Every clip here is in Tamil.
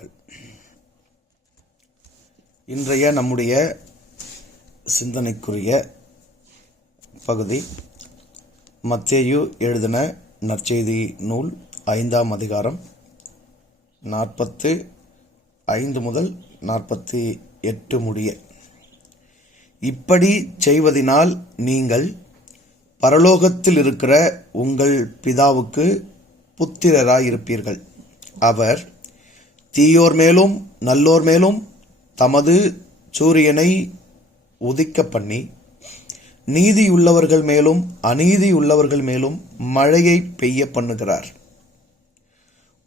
வாழ்த்துக்கள். இன்றைய நம்முடைய சிந்தனைக்குரிய பகுதி மத்தேயு எழுதின நற்செய்தி நூல் 5ஆம் அதிகாரம் 45 முதல் 48 முடிய. இப்படி செய்வதினால் நீங்கள் பரலோகத்தில் இருக்கிற உங்கள் பிதாவுக்கு புத்திரராயிருப்பீர்கள். அவர் தீயோர் மேலும் நல்லோர் மேலும் தமது சூரியனை உதிக்க பண்ணி நீதியுள்ளவர்கள் மேலும் அநீதியுள்ளவர்கள் மேலும் மழையை பெய்ய பண்ணுகிறார்.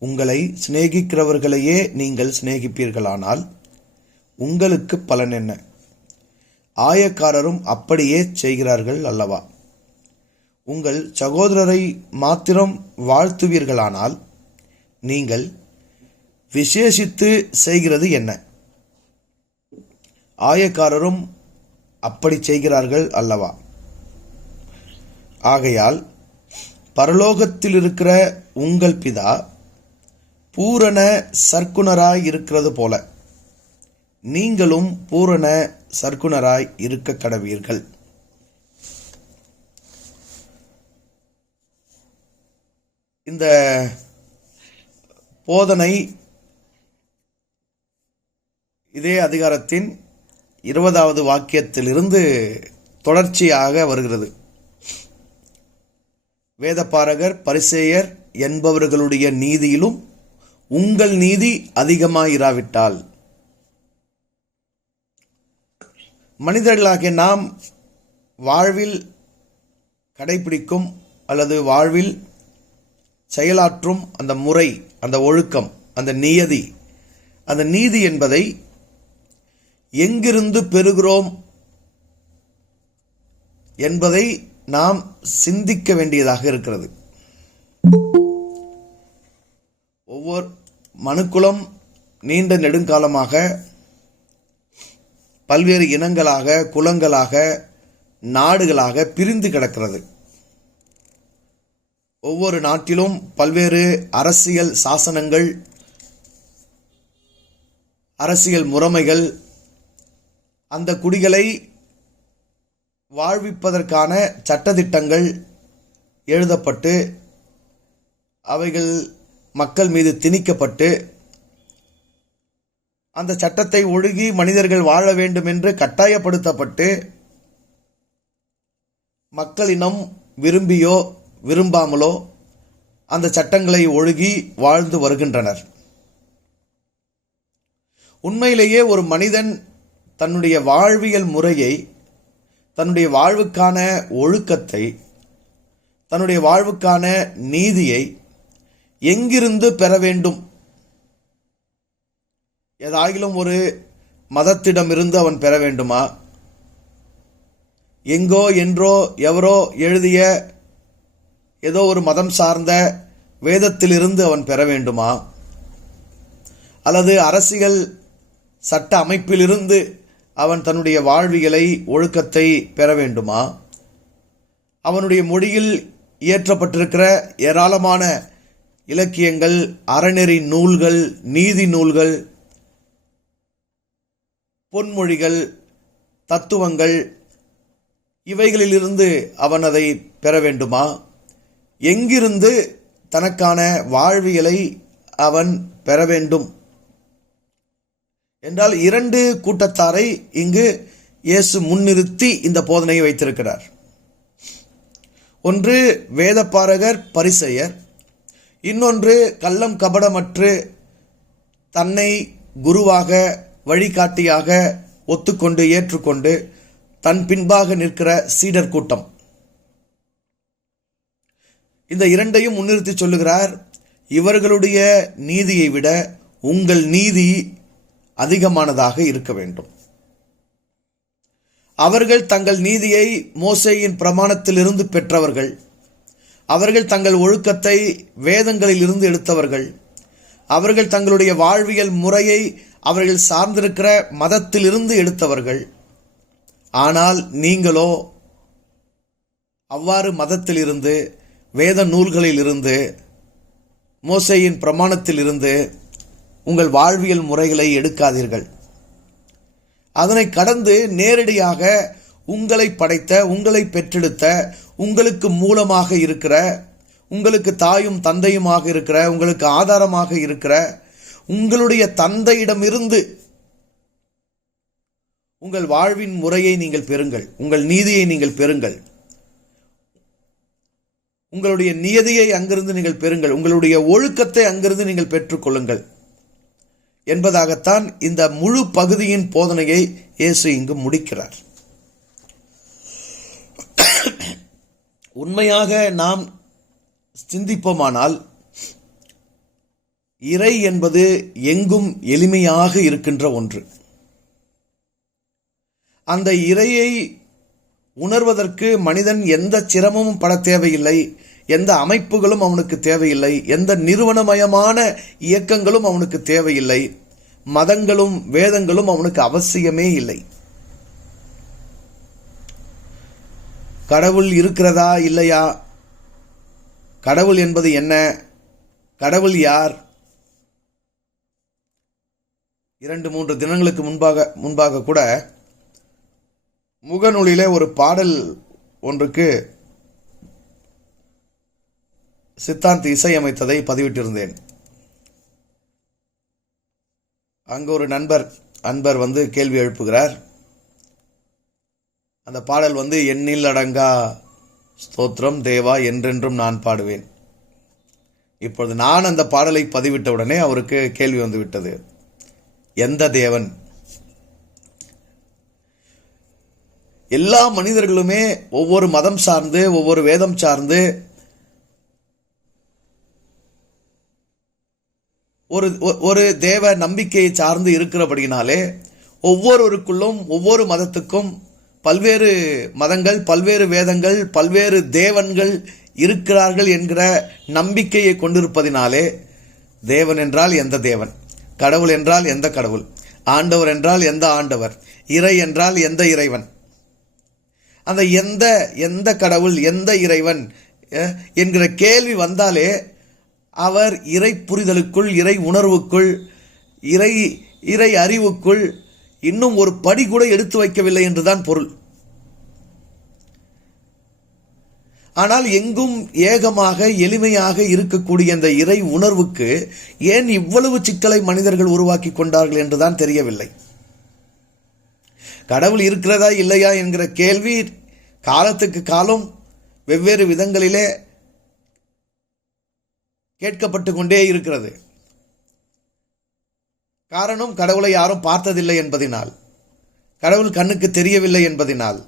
உங்களை சிநேகிக்கிறவர்களையே நீங்கள் சிநேகிப்பீர்களானால் உங்களுக்கு பலன் என்ன? ஆயக்காரரும் அப்படியே செய்கிறார்கள் அல்லவா? உங்கள் சகோதரரை மாத்திரம் வாழ்த்துவீர்களானால் நீங்கள் விசேஷித்து செய்கிறது என்ன? ஆயக்காரரும் அப்படி செய்கிறார்கள் அல்லவா? ஆகையால் பரலோகத்தில் இருக்கிற உங்கள் பிதா பூரண சற்குணராய் இருக்கிறது போல நீங்களும் பூரண சற்குணராய் இருக்க கடவீர்கள். இந்த போதனை இதே அதிகாரத்தின் 20வது வாக்கியத்திலிருந்து தொடர்ச்சியாக வருகிறது. வேதபாரகர் பரிசேயர் என்பவர்களுடைய நீதியிலும் உங்கள் நீதி அதிகமாயிராவிட்டால். மனிதர்களாகிய நாம் வாழ்வில் கடைபிடிக்கும் அல்லது வாழ்வில் செயலாற்றும் அந்த முறை, அந்த ஒழுக்கம், அந்த நியதி, அந்த நீதி என்பதை எங்கிருந்து பெறுகிறோம் என்பதை நாம் சிந்திக்க வேண்டியதாக இருக்கிறது. ஒவ்வொரு மனுக்குலம் நீண்ட நெடுங்காலமாக பல்வேறு இனங்களாக, குலங்களாக, நாடுகளாக பிரிந்து கிடக்கிறது. ஒவ்வொரு நாட்டிலும் பல்வேறு அரசியல் சாசனங்கள், அரசியல் முறைமைகள், அந்த குடிகளை வாழ்விப்பதற்கான சட்டதிட்டங்கள் எழுதப்பட்டு அவைகள் மக்கள் மீது திணிக்கப்பட்டு அந்த சட்டத்தை ஒழுகி மனிதர்கள் வாழ வேண்டும் என்று கட்டாயப்படுத்தப்பட்டு மக்களினம் விரும்பியோ விரும்பாமலோ அந்த சட்டங்களை ஒழுகி வாழ்ந்து வருகின்றனர். உண்மையிலேயே ஒரு மனிதன் தன்னுடைய வாழ்வியல் முறையை, தன்னுடைய வாழ்வுக்கான ஒழுக்கத்தை, தன்னுடைய வாழ்வுக்கான நீதியை எங்கிருந்து பெற வேண்டும்? ஏதாகிலும் ஒரு மதத்திடமிருந்து அவன் பெற வேண்டுமா? எங்கோ என்றோ எவரோ எழுதிய ஏதோ ஒரு மதம் சார்ந்த வேதத்திலிருந்து அவன் பெற வேண்டுமா? அல்லது அரசியல் சட்ட அமைப்பிலிருந்து அவன் தன்னுடைய வாழ்வியலை, ஒழுக்கத்தை பெற வேண்டுமா? அவனுடைய மொழியில் இயற்றப்பட்டிருக்கிற ஏராளமான இலக்கியங்கள், அறநெறி நூல்கள், நீதி நூல்கள், பொன்மொழிகள், தத்துவங்கள், இவைகளிலிருந்து அவன் அதை பெற வேண்டுமா? எங்கிருந்து தனக்கான வாழ்வியலை அவன் பெற வேண்டும் என்றால் 2 கூட்டத்தாரை இங்கு இயேசு முன்னிறுத்தி இந்த போதனையை வைத்திருக்கிறார். ஒன்று வேதபாரகர் பரிசேயர், இன்னொன்று கள்ளம் கபடமற்று தன்னை குருவாக, வழிகாட்டியாக ஒத்துக்கொண்டு ஏற்றுக்கொண்டு தன் பின்பாக நிற்கிற சீடர் கூட்டம். இந்த 2ஐயும் முன்னிறுத்தி சொல்லுகிறார், இவர்களுடைய நீதியை விட உங்கள் நீதி அதிகமானதாக இருக்க வேண்டும். அவர்கள் தங்கள் நீதியை மோசேயின் பிரமாணத்திலிருந்து பெற்றவர்கள். அவர்கள் தங்கள் ஒழுக்கத்தை வேதங்களில் இருந்து எடுத்தவர்கள். அவர்கள் தங்களுடைய வாழ்வியல் முறையை அவர்கள் சார்ந்திருக்கிற மதத்திலிருந்து எடுத்தவர்கள். ஆனால் நீங்களோ அவ்வாறு மதத்திலிருந்து, வேத நூல்களில் இருந்து, மோசேயின் பிரமாணத்தில் இருந்து உங்கள் வாழ்வியல் முறைகளை எடுக்காதீர்கள். அதனை கடந்து நேரடியாக உங்களை படைத்த, உங்களை பெற்றெடுத்த, உங்களுக்கு மூலமாக இருக்கிற, உங்களுக்கு தாயும் தந்தையுமாக இருக்கிற, உங்களுக்கு ஆதாரமாக இருக்கிற உங்களுடைய தந்தையிடமிருந்து உங்கள் வாழ்வின் முறையை நீங்கள் பெறுங்கள். உங்கள் நீதியை நீங்கள் பெறுங்கள். உங்களுடைய நியதியை அங்கிருந்து நீங்கள் பெறுங்கள். உங்களுடைய ஒழுக்கத்தை அங்கிருந்து நீங்கள் பெற்றுக்கொள்ளுங்கள் என்பதாகத்தான் இந்த முழு பகுதியின் போதனையை இயேசு இங்கு முடிக்கிறார். உண்மையாக நாம் சிந்திப்போமானால் இறை என்பது எங்கும் எளிமையாக இருக்கின்ற ஒன்று. அந்த இறையை உணர்வதற்கு மனிதன் எந்த சிரமமும் பட தேவையில்லை, எந்த அமைப்புகளும் அவனுக்கு தேவையில்லை, எந்த நிறுவனமயமான இயக்கங்களும் அவனுக்கு தேவையில்லை, மதங்களும் வேதங்களும் அவனுக்கு அவசியமே இல்லை. கடவுள் இருக்கிறதா இல்லையா, கடவுள் என்பது என்ன, கடவுள் யார்? 2-3 தினங்களுக்கு முன்பாக கூட முகநூலிலே ஒரு பாடல் ஒன்றுக்கு சித்தாந்த் இசையமைத்ததை பதிவிட்டிருந்தேன். அங்கு ஒரு அன்பர் கேள்வி எழுப்புகிறார். அந்த பாடல் எண்ணில் அடங்கா ஸ்தோத்திரம் தேவா என்றென்றும் நான் பாடுவேன். இப்பொழுது நான் அந்த பாடலை பதிவிட்டவுடனே அவருக்கு கேள்வி வந்துவிட்டது, எந்த தேவன்? எல்லா மனிதர்களுமே ஒவ்வொரு மதம் சார்ந்து, ஒவ்வொரு வேதம் சார்ந்து, ஒரு தேவ நம்பிக்கையை சார்ந்து இருக்கிறபடினாலே ஒவ்வொருவருக்குள்ளும், ஒவ்வொரு மதத்துக்கும் பல்வேறு மதங்கள், பல்வேறு வேதங்கள், பல்வேறு தேவன்கள் இருக்கிறார்கள் என்கிற நம்பிக்கையை கொண்டிருப்பதினாலே தேவன் என்றால் எந்த தேவன், கடவுள் என்றால் எந்த கடவுள், ஆண்டவர் என்றால் எந்த ஆண்டவர், இறை என்றால் எந்த இறைவன், அந்த எந்த கடவுள், எந்த இறைவன் என்கிற கேள்வி வந்தாலே அவர் இறை புரிதலுக்குள், இறை உணர்வுக்குள், இறை அறிவுக்குள் இன்னும் ஒரு படி கூட எடுத்து வைக்கவில்லை என்றுதான் பொருள். ஆனால் எங்கும் ஏகமாக எளிமையாக இருக்கக்கூடிய அந்த இறை உணர்வுக்கு ஏன் இவ்வளவு சிக்கலை மனிதர்கள் உருவாக்கி கொண்டார்கள் என்றுதான் தெரியவில்லை. கடவுள் இருக்கிறதா இல்லையா என்கிற கேள்வி காலத்துக்கு காலம் வெவ்வேறு விதங்களிலே கேட்கப்பட்டு கொண்டே இருக்கிறது. காரணம், கடவுளை யாரும் பார்த்ததில்லை என்பதினால், கடவுள் கண்ணுக்கு தெரியவில்லை என்பதினால்,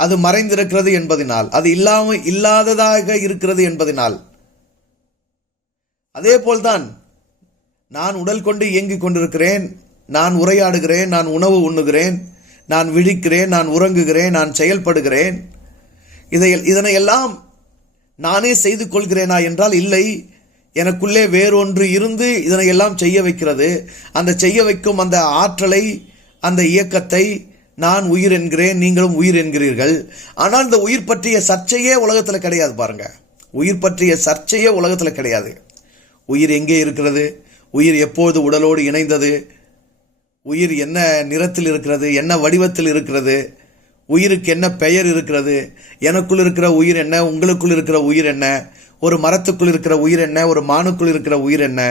அது மறைந்திருக்கிறது என்பதினால், அது இல்லாததாக இருக்கிறது என்பதினால். அதே போல்தான் நான் உடல் கொண்டு இயங்கிக் கொண்டிருக்கிறேன், நான் உரையாடுகிறேன், நான் உணவு உண்ணுகிறேன், நான் விழிக்கிறேன், நான் உறங்குகிறேன், நான் செயல்படுகிறேன். இதனையெல்லாம் நானே செய்து கொள்கிறேனா என்றால் இல்லை. எனக்குள்ளே வேறொன்று இருந்து இதனையெல்லாம் செய்ய வைக்கிறது. அந்த செய்ய வைக்கும் அந்த ஆற்றலை, அந்த இயக்கத்தை நான் உயிர் என்கிறேன், நீங்களும் உயிர் என்கிறீர்கள். ஆனால் இந்த உயிர் பற்றிய சர்ச்சையே உலகத்தில் கிடையாது. பாருங்க, உயிர் பற்றிய சர்ச்சையே உலகத்தில் கிடையாது. உயிர் எங்கே இருக்கிறது, உயிர் எப்போது உடலோடு இணைந்தது, உயிர் என்ன நிறத்தில் இருக்கிறது, என்ன வடிவத்தில் இருக்கிறது, உயிருக்கு என்ன பெயர் இருக்கிறது, எனக்குள் இருக்கிற உயிர் என்ன, உங்களுக்குள் இருக்கிற உயிர் என்ன, ஒரு மரத்துக்குள் இருக்கிற உயிர் என்ன, ஒரு மானுக்குள் இருக்கிற உயிர் என்ன,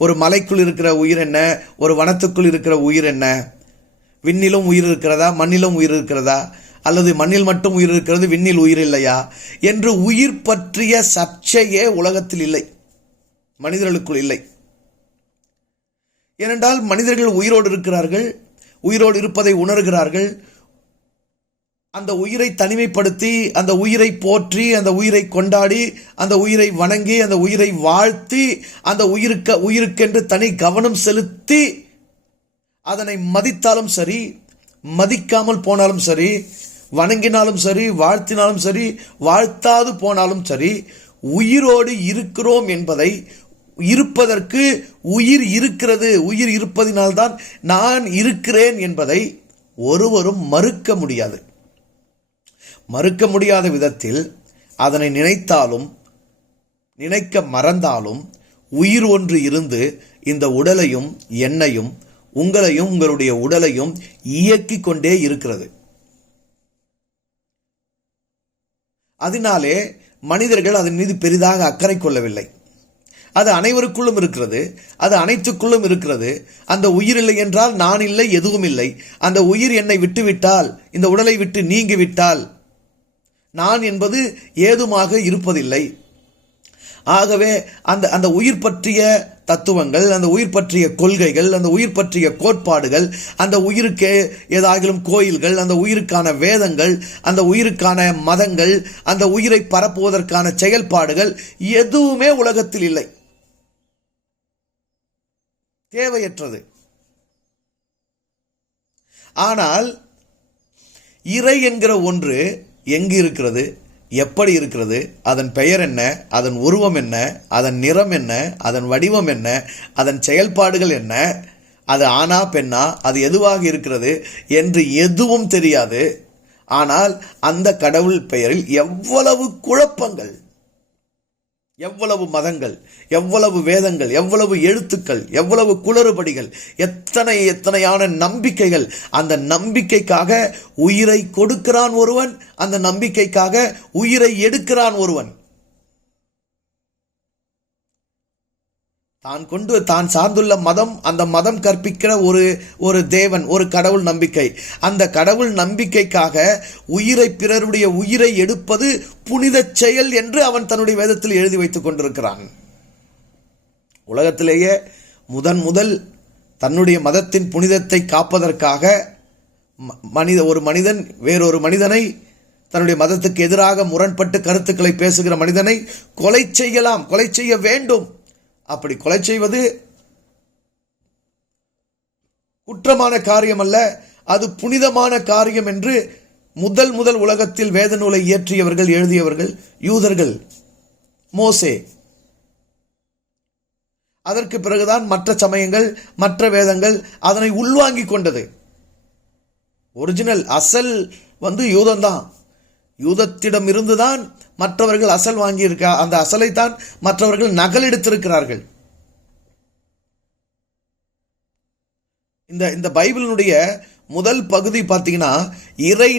ஒரு மலைக்குள் இருக்கிற உயிர் என்ன, ஒரு வனத்துக்குள் இருக்கிற உயிர் என்ன, விண்ணிலும் உயிர் இருக்கிறதா, மண்ணிலும் உயிர் இருக்கிறதா, அல்லது மண்ணில் மட்டும் உயிர் இருக்கிறது, விண்ணில் உயிர் இல்லையா என்று உயிர் பற்றிய சர்ச்சையே உலகத்தில் இல்லை, மனிதர்களுக்குள் இல்லை. ஏனென்றால் மனிதர்கள் உயிரோடு இருக்கிறார்கள், உயிரோடு இருப்பதை உணர்கிறார்கள். அந்த உயிரை தனிமைப்படுத்தி, அந்த உயிரை போற்றி, அந்த உயிரை கொண்டாடி, அந்த உயிரை வணங்கி, அந்த உயிரை வாழ்த்தி, அந்த உயிருக்கென்று தனி கவனம் செலுத்தி அதனை மதித்தாலும் சரி, மதிக்காமல் போனாலும் சரி, வணங்கினாலும் சரி, வாழ்த்தினாலும் சரி, வாழ்த்தாது போனாலும் சரி, உயிரோடு இருக்கிறோம் என்பதை, இருப்பதற்கு உயிர் இருக்கிறது, உயிர் இருப்பதினால்தான் நான் இருக்கிறேன் என்பதை ஒருவரும் மறுக்க முடியாது. மறுக்க முடியாத விதத்தில் அதனை நினைத்தாலும் நினைக்க மறந்தாலும் உயிர் ஒன்று இருந்து இந்த உடலையும் என்னையும் உங்களையும் உங்களுடைய உடலையும் இயக்கிக் கொண்டே இருக்கிறது. அதனாலே மனிதர்கள் அதன் மீது பெரிதாக அக்கறை கொள்ளவில்லை. அது அனைவருக்குள்ளும் இருக்கிறது, அது அனைத்துக்குள்ளும் இருக்கிறது. அந்த உயிர் இல்லை என்றால் நான் இல்லை, எதுவும் இல்லை. அந்த உயிர் என்னை விட்டுவிட்டால், இந்த உடலை விட்டு நீங்கிவிட்டால் நான் என்பது ஏதுமாக இருப்பதில்லை. ஆகவே அந்த உயிர் பற்றிய தத்துவங்கள், அந்த உயிர் பற்றிய கொள்கைகள், அந்த உயிர் பற்றிய கோட்பாடுகள், அந்த உயிருக்கு ஏதாகிலும் கோயில்கள், அந்த உயிருக்கான வேதங்கள், அந்த உயிருக்கான மதங்கள், அந்த உயிரை பரப்புவதற்கான செயல்பாடுகள் எதுவுமே உலகத்தில் இல்லை. தேவையற்றது. ஆனால் இறை என்கிற ஒன்று எங்கு இருக்கிறது, எப்படி இருக்கிறது, அதன் பெயர் என்ன, அதன் உருவம் என்ன, அதன் நிறம் என்ன, அதன் வடிவம் என்ன, அதன் செயல்பாடுகள் என்ன, அது ஆணா பெண்ணா, அது எதுவாக இருக்கிறது என்று எதுவும் தெரியாது. ஆனால் அந்த கடவுள் பெயரில் எவ்வளவு குழப்பங்கள், எவ்வளவு மதங்கள், எவ்வளவு வேதங்கள், எவ்வளவு எழுத்துக்கள், எவ்வளவு குளறுபடிகள், எத்தனையான நம்பிக்கைகள். அந்த நம்பிக்கைக்காக உயிரை கொடுக்கிறான் ஒருவன், அந்த நம்பிக்கைக்காக உயிரை எடுக்கிறான் ஒருவன். தான் சார்ந்துள்ள மதம், அந்த மதம் கற்பிக்கிற ஒரு தேவன், ஒரு கடவுள் நம்பிக்கை. அந்த கடவுள் நம்பிக்கைக்காக பிறருடைய உயிரை எடுப்பது புனித செயல் என்று அவன் தன்னுடைய வேதத்தில் எழுதி வைத்துக் கொண்டிருக்கிறான். உலகத்திலேயே முதல் தன்னுடைய மதத்தின் புனிதத்தை காப்பதற்காக ஒரு மனிதன் வேறொரு மனிதனை, தன்னுடைய மதத்துக்கு எதிராக முரண்பட்டு கருத்துக்களை பேசுகிற மனிதனை கொலை செய்யலாம், கொலை செய்ய வேண்டும். அப்படி கொலை செய்வது குற்றமான காரியம் அல்ல, அது புனிதமான காரியம் என்று முதல் உலகத்தில் வேத நூலை இயற்றியவர்கள், எழுதியவர்கள் யூதர்கள், மோசே. அதற்கு பிறகுதான் மற்ற சமயங்கள், மற்ற வேதங்கள் அதனை உள்வாங்கிக் கொண்டது. ஒரிஜினல் அசல் யூதம்தான். யூதத்திடம் இருந்துதான் மற்றவர்கள் அசல் வாங்கியிருக்க, அந்த அசலைத்தான் மற்றவர்கள் நகல் எடுத்திருக்கிறார்கள். இந்த பைபிளினுடைய முதல் பகுதி பார்த்தீங்கன்னா, இறை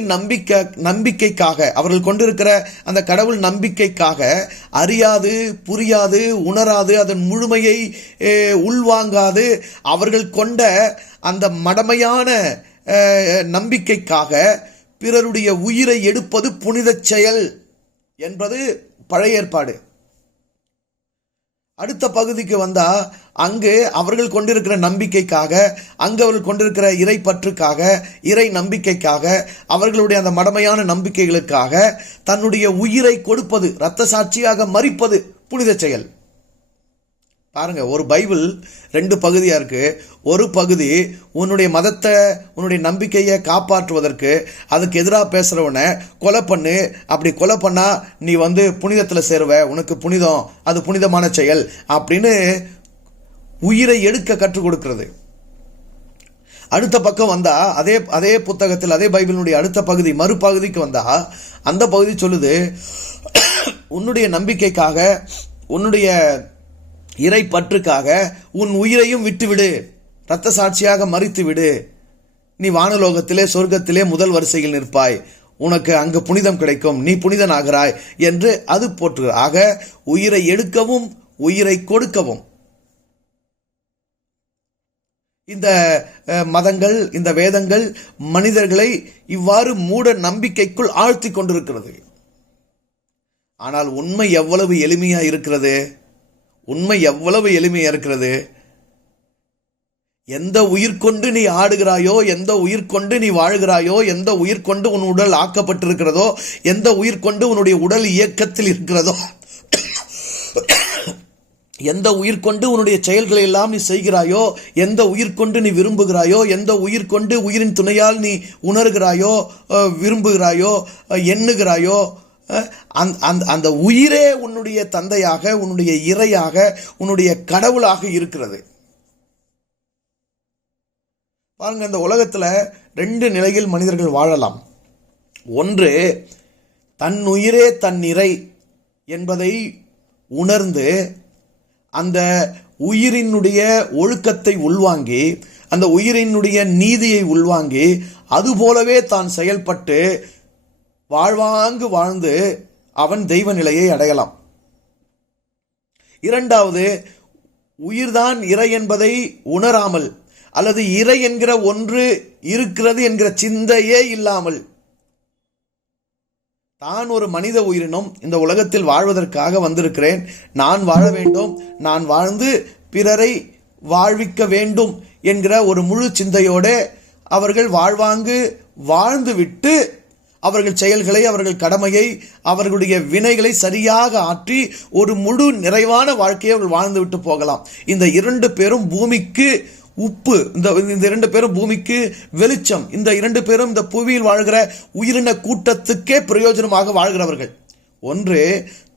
நம்பிக்கைக்காக அவர்கள் கொண்டிருக்கிற அந்த கடவுள் நம்பிக்கைக்காக அறியாது, புரியாது, உணராது, அதன் முழுமையை உள்வாங்காது அவர்கள் கொண்ட அந்த மடமையான நம்பிக்கைக்காக பிறருடைய உயிரை எடுப்பது புனித செயல் என்பது பழைய ஏற்பாடு. அடுத்த பகுதிக்கு வந்தா அங்கு அவர்கள் கொண்டிருக்கிற நம்பிக்கைக்காக, அங்கு அவர்கள் கொண்டிருக்கிற இறை பற்றுக்காக, இறை நம்பிக்கைக்காக, அவர்களுடைய அந்த மடமையான நம்பிக்கைகளுக்காக தன்னுடைய உயிரை கொடுப்பது, இரத்த சாட்சியாக மரிப்பது புனித செயல். பாருங்க, ஒரு பைபிள் 2 பகுதியா இருக்கு. ஒரு பகுதி உன்னுடைய மதத்தை, உன்னுடைய நம்பிக்கையை காப்பாற்றுவதற்கு அதுக்கு எதிராக பேசுறவனை கொலை பண்ணு, அப்படி கொலை பண்ணா நீ புனிதத்தில் சேருவ, உனக்கு புனிதம், அது புனிதமான செயல் அப்படின்னு உயிரை எடுக்க கற்றுக் கொடுக்கிறது. அடுத்த பக்கம் வந்தா அதே புத்தகத்தில், அதே பைபிளினுடைய அடுத்த பகுதி, மறுபகுதிக்கு வந்தா அந்த பகுதி சொல்லுது, உன்னுடைய நம்பிக்கைக்காக, உன்னுடைய இறை பற்றுக்காக உன் உயிரையும் விட்டுவிடு, இரத்த சாட்சியாக மரித்து விடு, நீ வானலோகத்திலே சொர்க்கத்திலே முதல் வரிசையில் நிற்பாய், உனக்கு அங்கு புனிதம் கிடைக்கும், நீ புனிதனாகிறாய் என்று அது போற்றுகிறார். ஆக உயிரை எடுக்கவும் உயிரை கொடுக்கவும் இந்த மதங்கள், இந்த வேதங்கள் மனிதர்களை இவ்வாறு மூட நம்பிக்கைக்குள் ஆழ்த்தி கொண்டிருக்கிறது. ஆனால் உண்மை எவ்வளவு எளிமையா இருக்கிறது, உண்மை எவ்வளவு எளிமையா இருக்கிறது. எந்த உயிர் கொண்டு நீ ஆடுகிறாயோ, எந்த உயிர் கொண்டு நீ வாழ்கிறாயோ, எந்த உயிர் கொண்டு உன் உடல் ஆக்கப்பட்டிருக்கிறதோ, எந்த உயிர் கொண்டு உன்னுடைய உடல் இயக்கத்தில் இருக்கிறதோ, எந்த உயிர் கொண்டு உன்னுடைய செயல்களை எல்லாம் நீ செய்கிறாயோ, எந்த உயிர் கொண்டு நீ விரும்புகிறாயோ, எந்த உயிர் கொண்டு உயிரின் துணையால் நீ உணர்கிறாயோ, விரும்புகிறாயோ, எண்ணுகிறாயோ, அந்த உயிரே உன்னுடைய தந்தையாக, உன்னுடைய இறையாக, உன்னுடைய கடவுளாக இருக்கிறது. பாருங்க, இந்த உலகத்துல 2 நிலையில் மனிதர்கள் வாழலாம். ஒன்று, தன் உயிரே தன் இறை என்பதை உணர்ந்து அந்த உயிரினுடைய ஒழுக்கத்தை உள்வாங்கி, அந்த உயிரினுடைய நீதியை உள்வாங்கி, அதுபோலவே தான் செயல்பட்டு வாழ்வாங்கு வாழ்ந்து அவன் தெய்வ நிலையை அடையலாம். இரண்டாவது, உயிர்தான் இறை என்பதை உணராமல், அல்லது இறை என்கிற ஒன்று இருக்கிறது என்கிற சிந்தையே இல்லாமல், தான் ஒரு மனித உயிரினம், இந்த உலகத்தில் வாழ்வதற்காக வந்திருக்கிறேன், நான் வாழ வேண்டும், நான் வாழ்ந்து பிறரை வாழ்விக்க வேண்டும் என்கிற ஒரு முழு சிந்தையோட அவர்கள் வாழ்வாங்கு வாழ்ந்துவிட்டு அவர்கள் செயல்களை, அவர்கள் கடமையை, அவர்களுடைய வினைகளை சரியாக ஆற்றி ஒரு முழு நிறைவான வாழ்க்கையை அவர்கள் வாழ்ந்துவிட்டு போகலாம். இந்த இரண்டு பேரும் பூமிக்கு உப்பு, இந்த இரண்டு பேரும் பூமிக்கு வெளிச்சம், இந்த இரண்டு பேரும் இந்த புவியில் வாழ்கிற உயிரின கூட்டத்துக்கே பிரயோஜனமாக வாழ்கிறவர்கள். ஒன்று,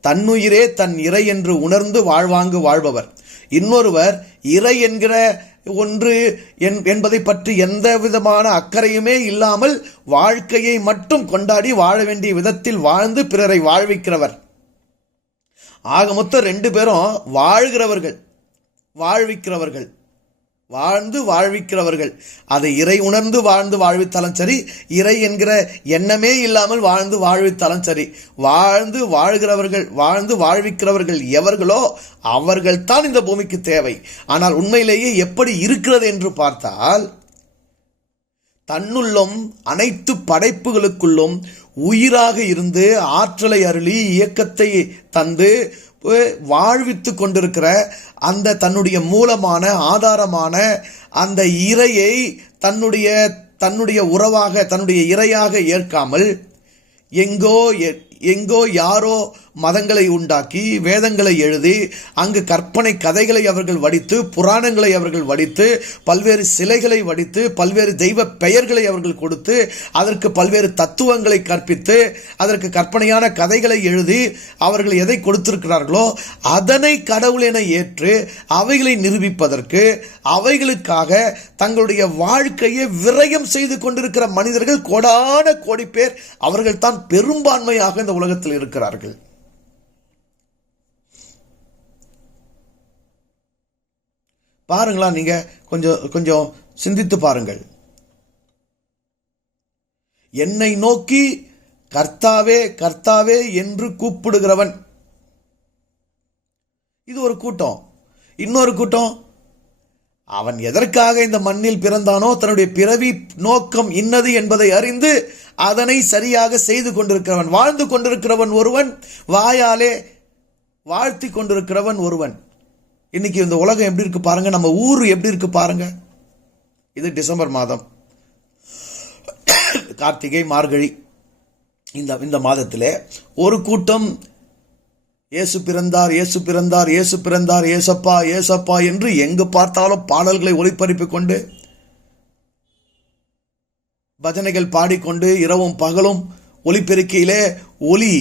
தன்னுயிரே தன் இறை என்று உணர்ந்து வாழ்வாங்கு வாழ்பவர். இன்னொருவர் இறை என்கிற ஒன்று என்பதை பற்றி எந்த விதமான அக்கறையுமே இல்லாமல் வாழ்க்கையை மட்டும் கொண்டாடி வாழ வேண்டிய விதத்தில் வாழ்ந்து பிறரை வாழ்விக்கிறவர். ஆக மொத்தம் ரெண்டு பேரும் வாழ்கிறவர்கள், வாழ்விக்கிறவர்கள், வாழ்ந்து வாழ்விக்கிறவர்கள். அதை இறை உணர்ந்து வாழ்ந்து வாழ்வித்தாலும் சரி, இறை என்கிற எண்ணமே இல்லாமல் வாழ்ந்து வாழ்வித்தாலும் சரி, வாழ்ந்து வாழ்கிறவர்கள், வாழ்ந்து வாழ்விக்கிறவர்கள் எவர்களோ அவர்கள் தான் இந்த பூமிக்கு தேவை. ஆனால் உண்மையிலேயே எப்படி இருக்கிறது என்று பார்த்தால், தன்னுள்ளும் அனைத்து படைப்புகளுக்குள்ளும் உயிராக இருந்து ஆற்றலை அருளி இயக்கத்தை தந்து வாழ்வித்து கொண்டிருக்கிற அந்த தன்னுடைய மூலமான ஆதாரமான அந்த இறையை தன்னுடைய உறவாக, தன்னுடைய இறையாக ஏற்காமல் எங்கோ யாரோ மதங்களை உண்டாக்கி, வேதங்களை எழுதி, அங்கு கற்பனை கதைகளை அவர்கள் வடித்து, புராணங்களை அவர்கள் வடித்து, பல்வேறு சிலைகளை வடித்து, பல்வேறு தெய்வ பெயர்களை அவர்கள் கொடுத்து, அதற்கு பல்வேறு தத்துவங்களை கற்பித்து, அதற்கு கற்பனையான கதைகளை எழுதி அவர்கள் எதை கொடுத்திருக்கிறார்களோ அதனை கடவுள் என ஏற்று அவைகளை நிரூபிப்பதற்கு, அவைகளுக்காக தங்களுடைய வாழ்க்கையை விரயம் செய்து கொண்டிருக்கிற மனிதர்கள் கோடான கோடி பேர். அவர்கள் தான் பெரும்பான்மையாக இந்த உலகத்தில் இருக்கிறார்கள். பாருங்களா, நீங்க கொஞ்சம் சிந்தித்து பாருங்கள். என்னை நோக்கி கர்த்தாவே கர்த்தாவே என்று கூப்பிடுகிறவன், இது ஒரு கூட்டம். இன்னொரு கூட்டம், அவன் எதற்காக இந்த மண்ணில் பிறந்தானோ, தன்னுடைய பிறவி நோக்கம் இன்னது என்பதை அறிந்து அதனை சரியாக செய்து கொண்டிருக்கிறவன், வாழ்ந்து கொண்டிருக்கிறவன் ஒருவன், வாயாலே வாழ்த்தி கொண்டிருக்கிறவன் ஒருவன். இன்னைக்கு இந்த உலகம் எப்படி இருக்கு பாருங்க, நம்ம ஊர் எப்படி இருக்கு பாருங்க. இது டிசம்பர் மாதம், கார்த்திகை மார்கழி, இந்த மாதத்திலே ஒரு கூட்டம் இயேசு பிறந்தார், இயேசு பிறந்தார், இயேசு பிறந்தார், ஏசப்பா ஏசப்பா என்று எங்கு பார்த்தாலும் பாடல்களை ஒளிபரப்பிக் கொண்டு, பஜனைகள் பாடிக்கொண்டு, இரவும் பகலும் ஒலிபெருக்கியிலே ஒலி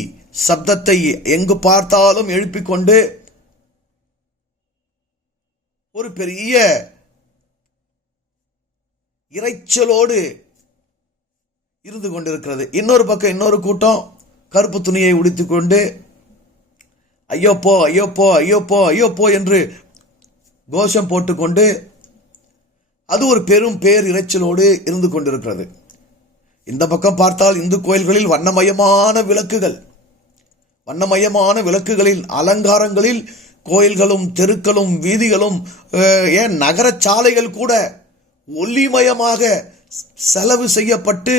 சப்தத்தை எங்கு பார்த்தாலும் எழுப்பிக் கொண்டு ஒரு பெரிய இறைச்சலோடு இருந்து கொண்டிருக்கிறது. இன்னொரு பக்கம் இன்னொரு கூட்டம் கருப்பு துணியை உடுத்திக் கொண்டு ஐயோப்போ ஐயோப்போ ஐயோப்போ ஐயோப்போ என்று கோஷம் போட்டுக்கொண்டு அது ஒரு பெரும் பேர் இறைச்சலோடு இருந்து கொண்டிருக்கிறது. இந்த பக்கம் பார்த்தால் இந்து கோயில்களில் வண்ணமயமான விளக்குகளில் அலங்காரங்களில் கோயில்களும் தெருக்களும் வீதிகளும் ஏன் நகர சாலைகள் கூட ஒளிமயமாக செலவு செய்யப்பட்டு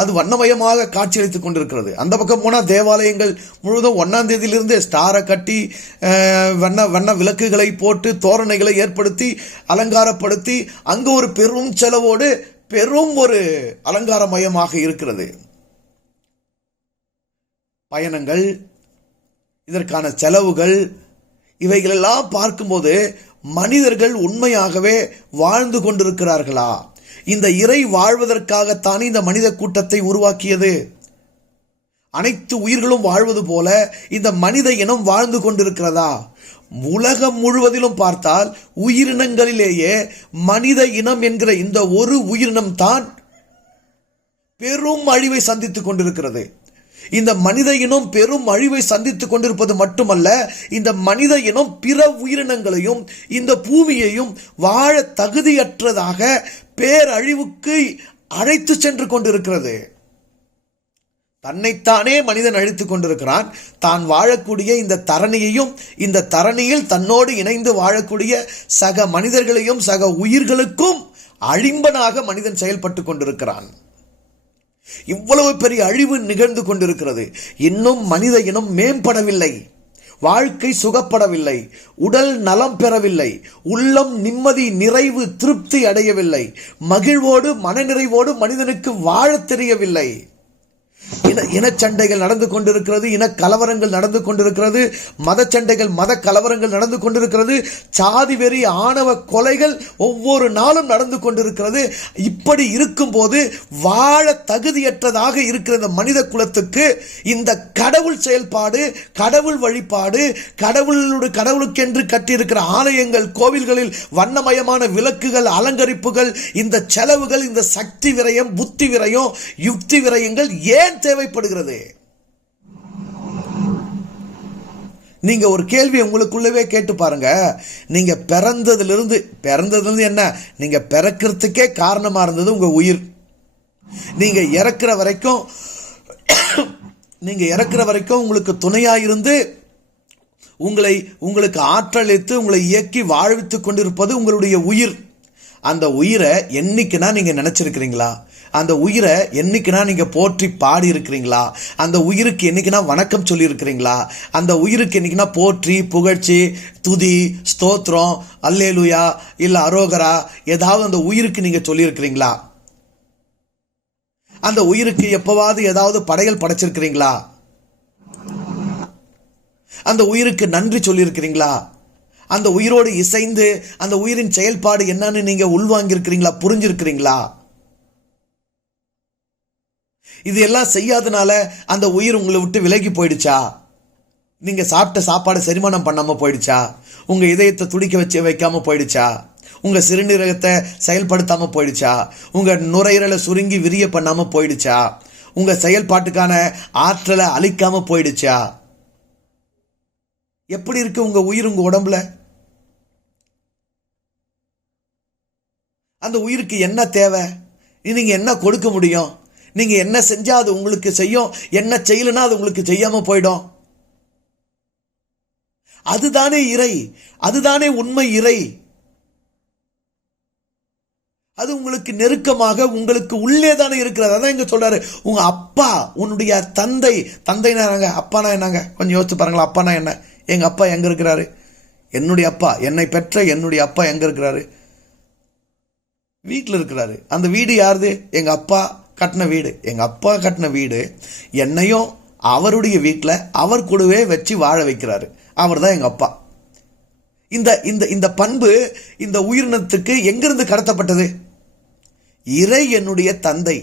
அது வண்ணமயமாக காட்சியளித்துக் கொண்டிருக்கிறது. அந்த பக்கம் போனால் தேவாலயங்கள் முழுவதும் 1ஆம் தேதியிலிருந்து ஸ்டாரை கட்டி வண்ண விளக்குகளை போட்டு தோரணைகளை ஏற்படுத்தி அலங்காரப்படுத்தி அங்கு ஒரு பெரும் செலவோடு பெரும் ஒரு அலங்காரமயமாக இருக்கிறது. பயணங்கள், இதற்கான செலவுகள், இவைகளெல்லாம் பார்க்கும்போது மனிதர்கள் உண்மையாகவே வாழ்ந்து கொண்டிருக்கிறார்களா? இந்த இறை வாழ்வதற்காகத்தானே இந்த மனித கூட்டத்தை உருவாக்கியது. அனைத்து உயிர்களும் வாழ்வது போல இந்த மனித இனம் வாழ்ந்து கொண்டிருக்கிறதா? உலகம் முழுவதிலும் பார்த்தால் உயிரினங்களிலேயே மனித இனம் என்கிற இந்த ஒரு உயிரினம் தான் பெரும் அழிவை சந்தித்துக் கொண்டிருக்கிறது. இந்த மனித இனம் பெரும் அழிவை சந்தித்துக் கொண்டிருப்பது மட்டுமல்ல, இந்த மனித இனம் பிற உயிரினங்களையும் இந்த பூமியையும் வாழ தகுதியற்றதாக பேரழிவுக்கு அழைத்து சென்று கொண்டிருக்கிறது. தன்னைத்தானே மனிதன் அழித்துக் கொண்டிருக்கிறான். தான் வாழக்கூடிய இந்த தரணியையும், இந்த தரணியில் தன்னோடு இணைந்து வாழக்கூடிய சக மனிதர்களையும் சக உயிர்களுக்கும் அழிம்பனாக மனிதன் செயல்பட்டு கொண்டிருக்கிறான். இவ்வளவு பெரிய அழிவு நிகழ்ந்து கொண்டிருக்கிறது. இன்னும் மனித இனம் மேம்படவில்லை, வாழ்க்கை சுகப்படவில்லை, உடல் நலம் பெறவில்லை, உள்ளம் நிம்மதி நிறைவு திருப்தி அடையவில்லை, மகிழ்வோடு மனநிறைவோடு மனிதனுக்கு வாழத் தெரியவில்லை. இனச்சண்டைகள் நடந்து கொண்டிருக்கிறது, இன கலவரங்கள் நடந்து கொண்டிருக்கிறது, மத சண்டைகள் மத கலவரங்கள் நடந்து கொண்டிருக்கிறது, சாதி வெறி ஆணவ கொலைகள் ஒவ்வொரு நாளும் நடந்து கொண்டிருக்கிறது. இப்படி இருக்கும் போது வாழ தகுதியற்றதாக இருக்கிற இந்த மனித குலத்துக்கு இந்த கடவுள் செயல்பாடு, கடவுள் வழிபாடு, கடவுளுக்கென்று கட்டியிருக்கிற ஆலயங்கள் கோவில்களில் வண்ணமயமான விளக்குகள் அலங்கரிப்புகள், இந்த செலவுகள், இந்த சக்தி விரயம் புத்தி விரயம் யுக்தி விரயங்கள் ஏன் தேவைப்படுகிறது? நீங்க ஒரு கேள்வி உங்களுக்குள்ளவே கேட்டு பாருங்க. நீங்க பிறந்ததிலிருந்து என்ன, நீங்க பிறக்கிறதுக்கே காரணமா இருந்தது உங்க உயிர். நீங்க இறக்குற வரைக்கும் உங்களுக்கு துணையா இருந்து உங்களுக்கு ஆற்றலித்து உங்களை இயக்கி வாழ்வித்துக் கொண்டிருப்பது உங்களுடைய உயிர். அந்த உயிரை என்னைக்குனா நீங்க நினைச்சிருக்கிறீங்களா? அந்த உயிரை என்னைக்குனா நீங்க போற்றி பாடி இருக்கிறீங்களா? அந்த உயிருக்கு என்னைக்குனா வணக்கம் சொல்லி இருக்கிறீங்களா? அந்த உயிருக்கு என்னைக்குனா போற்றி புகழ்ச்சி துதி ஸ்தோத்திரம் அல்லேலூயா இல்ல அரோகரா ஏதாவது அந்த உயிருக்கு நீங்க சொல்லி இருக்கிறீங்களா? அந்த உயிருக்கு எப்பவாவது ஏதாவது படையல் படைச்சிருக்கிறீங்களா? அந்த உயிருக்கு நன்றி சொல்லி இருக்கிறீங்களா? அந்த உயிரோடு இசைந்து அந்த உயிரின் செயல்பாடு என்னன்னு நீங்க உள்வாங்கி இருக்கிறீங்களா? புரிஞ்சிருக்கிறீங்களா? இது எல்லாம் செய்யாதனால அந்த உயிர் உங்களை விட்டு விலகி போயிடுச்சா? நீங்க சாப்பிட்ட சாப்பாடு செரிமானம் பண்ணாம போயிடுச்சா? உங்க இதயத்தை துடிக்க வைக்காம போயிடுச்சா? உங்க சிறுநீரகத்தை செயல்படுத்தாம போயிடுச்சா? உங்க நுரையீரலை சுருங்கி விரிய பண்ணாம போயிடுச்சா? உங்க செயல்பாட்டுக்கான ஆற்றலை அழிக்காம போயிடுச்சா? எப்படி இருக்கு உங்க உயிர் உங்க உடம்புல? அந்த உயிருக்கு என்ன தேவை? நீங்க என்ன கொடுக்க முடியும்? நீங்க என்ன செஞ்சா அது உங்களுக்கு செய்யும், என்ன செய்யலனா அது உங்களுக்கு செய்யாம போயிடும். அதுதானே இறை, அதுதானே உண்மை இறை. அது உங்களுக்கு நெருக்கமாக உங்களுக்கு உள்ளே தானே இருக்கிறது. அதான் இங்க சொல்றாரு, உங்க அப்பா உன்னுடைய தந்தைனா அப்பானா என்னங்க கொஞ்சம் யோசிச்சு பாருங்களா? அப்பானா என்ன? எங்க அப்பா எங்க இருக்கிறாரு? என்னுடைய அப்பா, என்னை பெற்ற என்னுடைய அப்பா எங்க இருக்கிறாரு? வீட்டில் இருக்கிறாரு. அந்த வீடு யாருது? எங்க அப்பா கட்டின வீடு. எங்க அப்பா கட்டின வீடு என்னையும் அவருடைய வீட்டில் அவர் கூடவே வச்சு வாழ வைக்கிறாரு. அவர் தான் எங்க அப்பா. இந்த பண்பு இந்த உயிரினத்துக்கு எங்கிருந்து கடத்தப்பட்டது? இறை என்னுடைய தந்தை.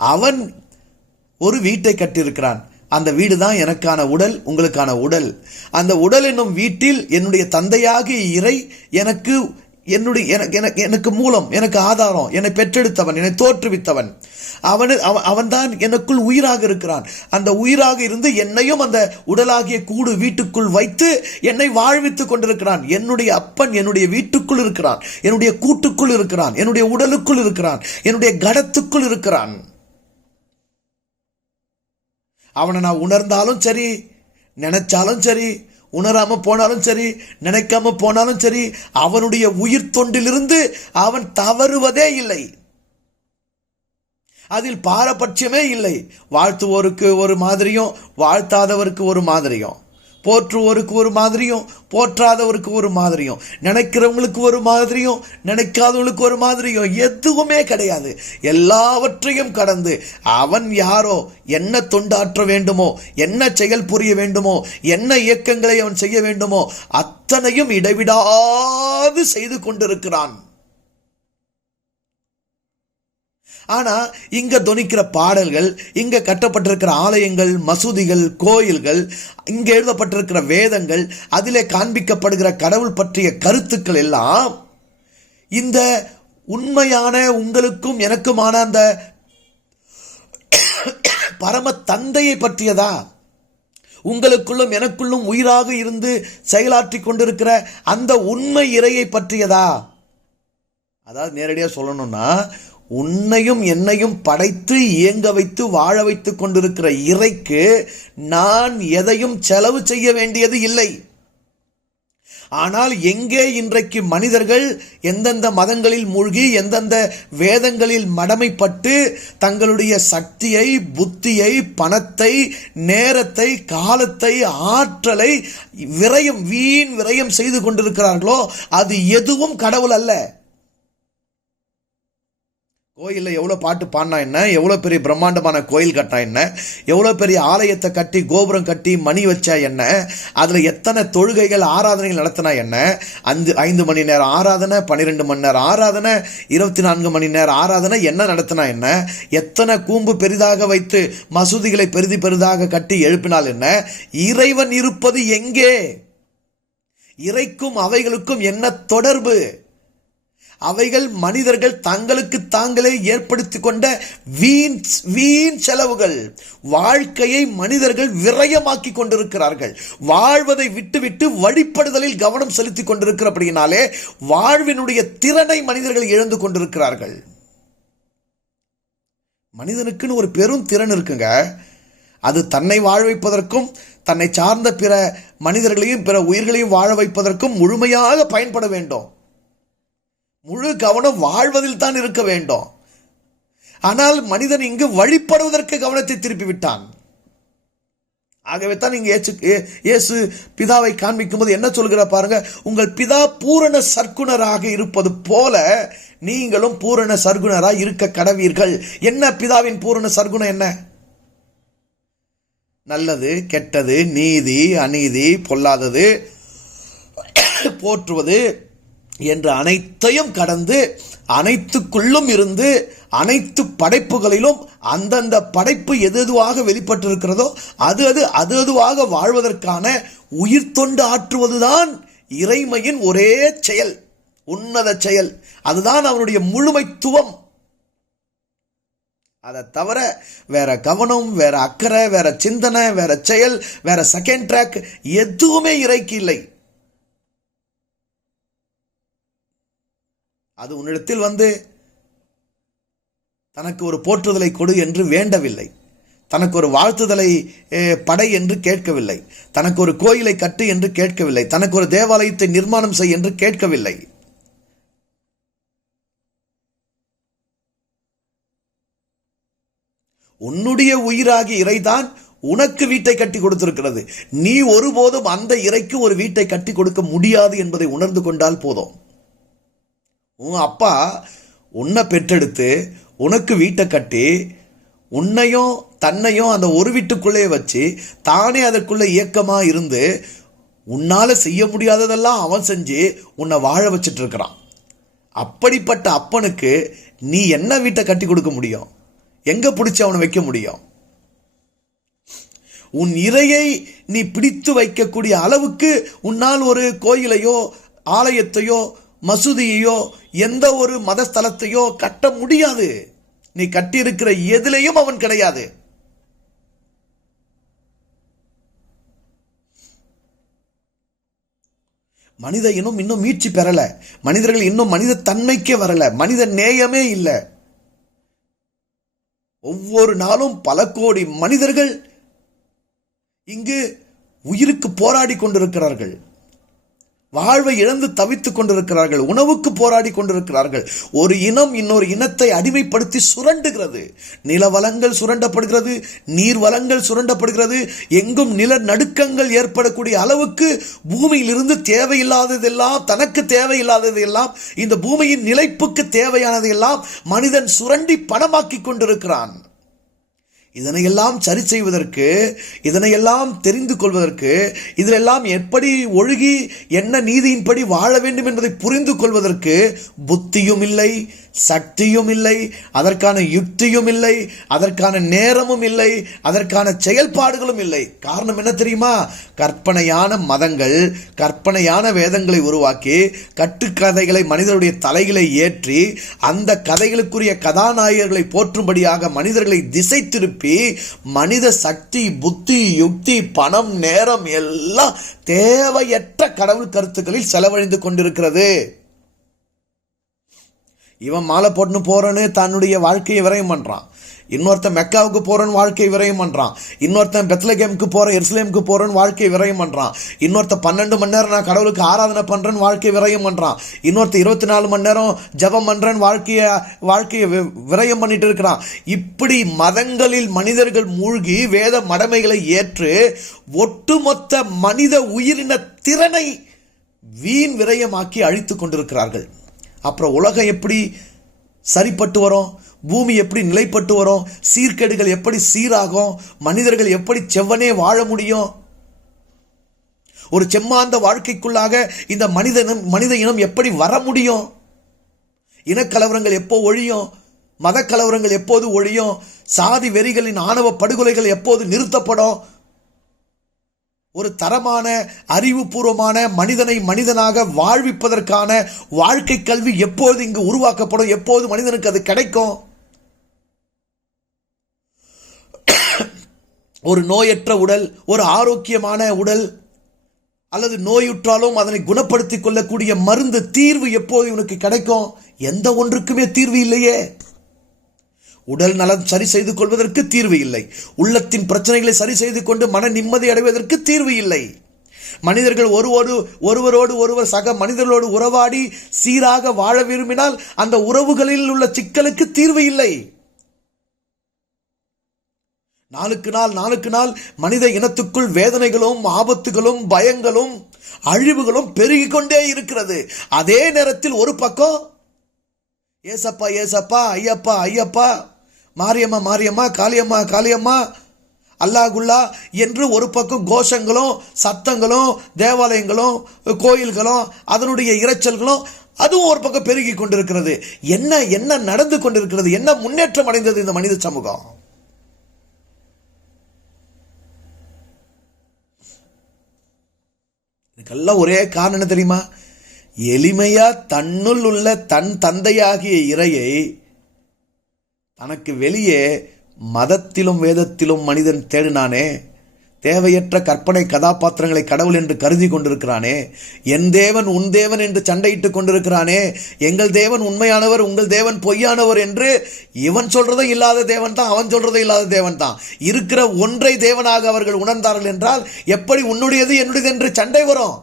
அவன் ஒரு வீட்டை கட்டியிருக்கிறான். அந்த வீடு தான் எனக்கான உடல், உங்களுக்கான உடல். அந்த உடல் என்னும் வீட்டில் என்னுடைய தந்தையாகிய இறை எனக்கு மூலம், எனக்கு ஆதாரம், என்னை பெற்றெடுத்தவன், என்னை தோற்றுவித்தவன். அவன் தான் எனக்குள் உயிராக இருக்கிறான். அந்த உயிராக இருந்து என்னையும் அந்த உடலாகிய கூடு வீட்டுக்குள் வைத்து என்னை வாழ்வித்துக் கொண்டிருக்கிறான். என்னுடைய அப்பன் என்னுடைய வீட்டுக்குள் இருக்கிறான், என்னுடைய கூட்டுக்குள் இருக்கிறான், என்னுடைய உடலுக்குள் இருக்கிறான், என்னுடைய கடத்துக்குள் இருக்கிறான். அவனை நான் உணர்ந்தாலும் சரி, நினைச்சாலும் சரி, உணராம போனாலும் சரி, நினைக்காம போனாலும் சரி, அவனுடைய உயிர் தொண்டிலிருந்து அவன் தவறுவதே இல்லை. அதில் பாரபட்சமே இல்லை. வாழ்த்துவோருக்கு ஒரு மாதிரியும் வாழ்த்தாதவருக்கு ஒரு மாதிரியும், போற்றுவோருக்கு ஒரு மாதிரியும் போற்றாதவருக்கு ஒரு மாதிரியும், நினைக்கிறவங்களுக்கு ஒரு மாதிரியும் நினைக்காதவங்களுக்கு ஒரு மாதிரியும் எதுவுமே கிடையாது. எல்லாவற்றையும் கடந்து அவன் யாரோ, என்ன தொண்டாற்ற வேண்டுமோ, என்ன செயல் புரிய வேண்டுமோ, என்ன இயக்கங்களை அவன் செய்ய வேண்டுமோ அத்தனையும் இடைவிடாது செய்து கொண்டிருக்கிறான். ஆனா இங்க தொனிக்கிற பாடல்கள், இங்க கட்டப்பட்டிருக்கிற ஆலயங்கள், மசூதிகள், கோயில்கள், இங்க எழுதப்பட்டிருக்கிற வேதங்கள், அதிலே காண்பிக்கப்படுகிற கடவுள் பற்றிய கருத்துக்கள் எல்லாம் இந்த உண்மையான உங்களுக்கும் எனக்குமான அந்த பரம தந்தையை பற்றியதா? உங்களுக்குள்ளும் எனக்குள்ளும் உயிராக இருந்து செயலாற்றி கொண்டிருக்கிற அந்த உண்மை இறையை பற்றியதா? அதாவது நேரடியாக சொல்லணும்னா, உன்னையும் என்னையும் படைத்து இயங்க வைத்து வாழ வைத்துக் கொண்டிருக்கிற இறைக்கு நான் எதையும் செலவு செய்ய வேண்டியது இல்லை. ஆனால் எங்கே இன்றைக்கு மனிதர்கள் எந்தெந்த மதங்களில் மூழ்கி எந்தெந்த வேதங்களில் மடமைப்பட்டு தங்களுடைய சக்தியை, புத்தியை, பணத்தை, நேரத்தை, காலத்தை, ஆற்றலை வீண் விரயம் செய்து கொண்டிருக்கிறார்களோ அது எதுவும் கடவுள் அல்ல. கோயிலில் எவ்வளோ பாட்டு பாடினா என்ன, எவ்வளோ பெரிய பிரம்மாண்டமான கோயில் கட்டினா என்ன, எவ்வளோ பெரிய ஆலயத்தை கட்டி கோபுரம் கட்டி மணி வச்சா என்ன, அதில் எத்தனை தொழுகைகள் ஆராதனைகள் நடத்தினா என்ன, 5 மணி நேரம் ஆராதனை, 12 மணி நேரம் ஆராதனை, 24 மணி நேரம் ஆராதனை என்ன நடத்தினா என்ன, எத்தனை கூம்பு பெரிதாக வைத்து மசூதிகளை பெரிதாக கட்டி எழுப்பினால் என்ன, இறைவன் இருப்பது எங்கே? இறைக்கும் அவைகளுக்கும் என்ன தொடர்பு? அவைகள் மனிதர்கள் தங்களுக்கு தாங்களே ஏற்படுத்தி கொண்ட வீண் செலவுகள். வாழ்க்கையை மனிதர்கள் விரயமாக்கி கொண்டிருக்கிறார்கள். வாழ்வதை விட்டுவிட்டு வழிபடுதலில் கவனம் செலுத்தி கொண்டிருக்கிறபடியினாலே வாழ்வினுடைய திறனை மனிதர்கள் இழந்து கொண்டிருக்கிறார்கள். மனிதனுக்குன்னு ஒரு பெரும் திறன் இருக்குங்க. அது தன்னை வாழ வைப்பதற்கும் தன்னை சார்ந்த பிற மனிதர்களையும் பிற உயிர்களையும் வாழ வைப்பதற்கும் முழுமையாக பயன்பட வேண்டும். முழு கவனம் வாழ்வதில் தான் இருக்க வேண்டும். ஆனால் மனிதன் இங்கு வழிபடுவதற்கு கவனத்தை திருப்பி விட்டான். ஆகவே தான் இங்கு இயேசு பிதாவை காண்பிக்கும் போது என்ன சொல்கிற பாருங்க, உங்கள் பிதா பூரண சர்க்குணராக இருப்பது போல நீங்களும் பூரண சர்க்குணராக இருக்க கடவீர்கள். என்ன பிதாவின் பூரண சர்க்குணம் என்ன? நல்லது, கெட்டது, நீதி, அநீதி, பொல்லாதது, போற்றுவது என்று அனைத்தையும் கடந்து அனைத்துக்குள்ளும் இருந்து அனைத்து படைப்புகளிலும் அந்தந்த படைப்பு எதுவாக வெளிப்பட்டிருக்கிறதோ அதுவாக வாழ்வதற்கான உயிர் தொண்டு ஆற்றுவதுதான் இறைமையின் ஒரே செயல், உன்னத செயல். அதுதான் அவனுடைய முழுமைத்துவம். அதை தவிர வேற கவனம், வேற அக்கறை, வேற சிந்தனை, வேற செயல், வேற செகண்ட் ட்ராக் எதுவுமே இறைக்கு இல்லை. அது உன்னிடத்தில் வந்து தனக்கு ஒரு போற்றுதலை கொடு என்று வேண்டவில்லை, தனக்கு ஒரு வாழ்த்துதலை படை என்று கேட்கவில்லை, தனக்கு ஒரு கோயிலை கட்டு என்று கேட்கவில்லை, தனக்கு ஒரு தேவாலயத்தை நிர்மாணம் செய் என்று கேட்கவில்லை. உன்னுடைய உயிராகி இறைதான் உனக்கு வீட்டை கட்டி கொடுத்திருக்கிறது. நீ ஒருபோதும் அந்த இறைக்கு ஒரு வீட்டை கட்டி கொடுக்க முடியாது என்பதை உணர்ந்து கொண்டால் போதும். உன் அப்பா உன்னை பெற்றெடுத்து உனக்கு வீட்டை கட்டி உன்னையும் தன்னையும் அந்த ஒரு வீட்டுக்குள்ளே வச்சு தானே அதற்குள்ள இயக்கமாக இருந்து உன்னால செய்ய முடியாததெல்லாம் அவன் செஞ்சு உன்னை வாழ வச்சுட்டு இருக்கிறான். அப்படிப்பட்ட அப்பனுக்கு நீ என்ன வீட்டை கட்டி கொடுக்க முடியும்? எங்க பிடிச்சு அவனை வைக்க முடியும்? உன் இறையை நீ பிடித்து வைக்கக்கூடிய அளவுக்கு உன்னால் ஒரு கோயிலையோ ஆலயத்தையோ மசூதியையோ எந்த ஒரு மதஸ்தலத்தையோ கட்ட முடியாது. நீ கட்டியிருக்கிற எதிலையும் அவன் கிடையாது. மனித இனம் இன்னும் மீட்சி பெறல. மனிதர்கள் இன்னும் மனித தன்மைக்கே வரல. மனித நேயமே இல்லை. ஒவ்வொரு நாளும் பல கோடி மனிதர்கள் இங்கு உயிருக்கு போராடி கொண்டிருக்கிறார்கள். வாழ்வை இழந்து தவித்துக் கொண்டிருக்கிறார்கள். உணவுக்கு போராடி கொண்டிருக்கிறார்கள். ஒரு இனம் இன்னொரு இனத்தை அடிமைப்படுத்தி சுரண்டுகிறது. நிலவளங்கள் சுரண்டப்படுகிறது, நீர் வளங்கள் சுரண்டப்படுகிறது. எங்கும் நில நடுக்கங்கள் ஏற்படக்கூடிய அளவுக்கு பூமியிலிருந்து தேவையில்லாததெல்லாம், தனக்கு தேவையில்லாததெல்லாம், இந்த பூமியின் நிலைப்புக்கு தேவையானதையெல்லாம் மனிதன் சுரண்டி பணமாக்கி கொண்டிருக்கிறான். இதனையெல்லாம் சரி செய்வதற்கு, இதனையெல்லாம் தெரிந்து கொள்வதற்கு, இதிலெல்லாம் எப்படி ஒழுகி என்ன நீதியின்படி வாழ வேண்டும் என்பதை புரிந்து கொள்வதற்கு புத்தியும் இல்லை, சக்தியும் இல்லை, அதற்கான யுக்தியும் இல்லை, அதற்கான நேரமும் இல்லை, அதற்கான செயல்பாடுகளும் இல்லை. காரணம் என்ன தெரியுமா? கற்பனையான மதங்கள், கற்பனையான வேதங்களை உருவாக்கி கட்டுக்கதைகளை மனிதருடைய தலைகளை ஏற்றி அந்த கதைகளுக்குரிய கதாநாயகர்களை போற்றும்படியாக மனிதர்களை திசை திருப்பி எழுப்பி மனித சக்தி, புத்தி, யுக்தி, பணம், நேரம் எல்லாம் தேவையற்ற கடவுள் கருத்துக்களில் செலவழிந்து கொண்டிருக்கிறது. இவன் மாலை போட்டுன்னு போறன்னு தன்னுடைய வாழ்க்கையை விரயம் பண்றான். இன்னொருத்தன் மெக்காவுக்கு போறன்னு வாழ்க்கை விரயம் பண்றான். இன்னொருத்தன் பெத்லகேமுக்கு போறேன், எருசலேமுக்கு போறேன்னு வாழ்க்கை விரயம் பண்றான். இன்னொருத்தன் 12 மணி நேரம் நான் கடவுளுக்கு ஆராதனை பண்றேன்னு வாழ்க்கை விரயம் பண்றான். இன்னொருத்தன் 24 மணி நேரம் ஜபம் பண்றேன்னு வாழ்க்கையை விரயம் பண்ணிட்டு இருக்கிறான். இப்படி மதங்களில் மனிதர்கள் மூழ்கி வேத மடமைகளை ஏற்று ஒட்டுமொத்த மனித உயிரின திறனை வீண் விரயமாக்கி அழித்து கொண்டிருக்கிறார்கள். அப்புறம் உலகம் எப்படி சரிப்பட்டு வரும்? பூமி எப்படி நிலைப்பட்டு வரும்? சீர்கேடுகள் எப்படி சீராகும்? மனிதர்கள் எப்படி செவ்வனே வாழ முடியும்? ஒரு செம்மாந்த வாழ்க்கைக்குள்ளாக இந்த மனித இனம் எப்படி வர முடியும்? இனக்கலவரங்கள் எப்போ ஒழியும்? மத கலவரங்கள் எப்போது ஒழியும்? சாதி வெறிகளின் ஆணவ படுகொலைகள் எப்போது நிறுத்தப்படும்? ஒரு தரமான அறிவுபூர்வமான மனிதனை மனிதனாக வாழ்விப்பதற்கான வாழ்க்கை கல்வி எப்போது இங்கு உருவாக்கப்படும்? எப்போது மனிதனுக்கு அது கிடைக்கும்? ஒரு நோயற்ற உடல், ஒரு ஆரோக்கியமான உடல், அல்லது நோயுற்றாலும் அதனை குணப்படுத்திக் கொள்ளக்கூடிய மருந்து, தீர்வு எப்போது இவனுக்கு கிடைக்கும்? எந்த ஒன்றுக்குமே தீர்வு இல்லையே. உடல் நலம் சரி செய்து கொள்வதற்கு தீர்வு இல்லை. உள்ளத்தின் பிரச்சனைகளை சரி செய்து கொண்டு மன நிம்மதி அடைவதற்கு தீர்வு இல்லை. மனிதர்கள் ஒருவரோடு ஒருவர் சக மனிதர்களோடு உறவாடி சீராக வாழ விரும்பினால் அந்த உறவுகளில் உள்ள சிக்கலுக்கு தீர்வு இல்லை. நாளுக்கு நாள் மனித இனத்துக்குள் வேதனைகளும் ஆபத்துகளும் பயங்களும் அழிவுகளும் பெருகிக் கொண்டே இருக்கிறது. அதே நேரத்தில் ஒரு பக்கம் ஏசப்பா ஏசப்பா, ஐயப்பா ஐயப்பா, மாரியம்மா மாரியம்மா, காளியம்மா காளியம்மா, அல்லாஹுல்லா என்று ஒரு பக்கம் கோஷங்களும் சத்தங்களும் தேவாலயங்களும் கோயில்களும் அதனுடைய இரைச்சல்களும் அதுவும் ஒரு பக்கம் பெருகி கொண்டிருக்கிறது. என்ன நடந்து கொண்டிருக்கிறது? என்ன முன்னேற்றம் அடைந்தது இந்த மனித சமூகம்? இதுக்கெல்லாம் ஒரே காரணம் என்ன தெரியுமா? எளிமையா தன்னுள் உள்ள தன் தந்தையாகிய இறையை தனக்கு வெளியே மதத்திலும் வேதத்திலும் மனிதன் தேடினானே. தேவையற்ற கற்பனை கதாபாத்திரங்களை கடவுள் என்று கருதி கொண்டிருக்கிறானே. என் தேவன் உன் தேவன் என்று சண்டையிட்டுக் கொண்டிருக்கிறானே. எங்கள் தேவன் உண்மையானவர், உங்கள் தேவன் பொய்யானவர் என்று இவன் சொல்றதும் இல்லாத தேவன் தான், அவன் சொல்றதும் இல்லாத தேவன் தான். இருக்கிற ஒன்றை தேவனாக அவர்கள் உணர்ந்தார்கள் என்றால் எப்படி உன்னுடையது என்னுடையது என்று சண்டை வரும்?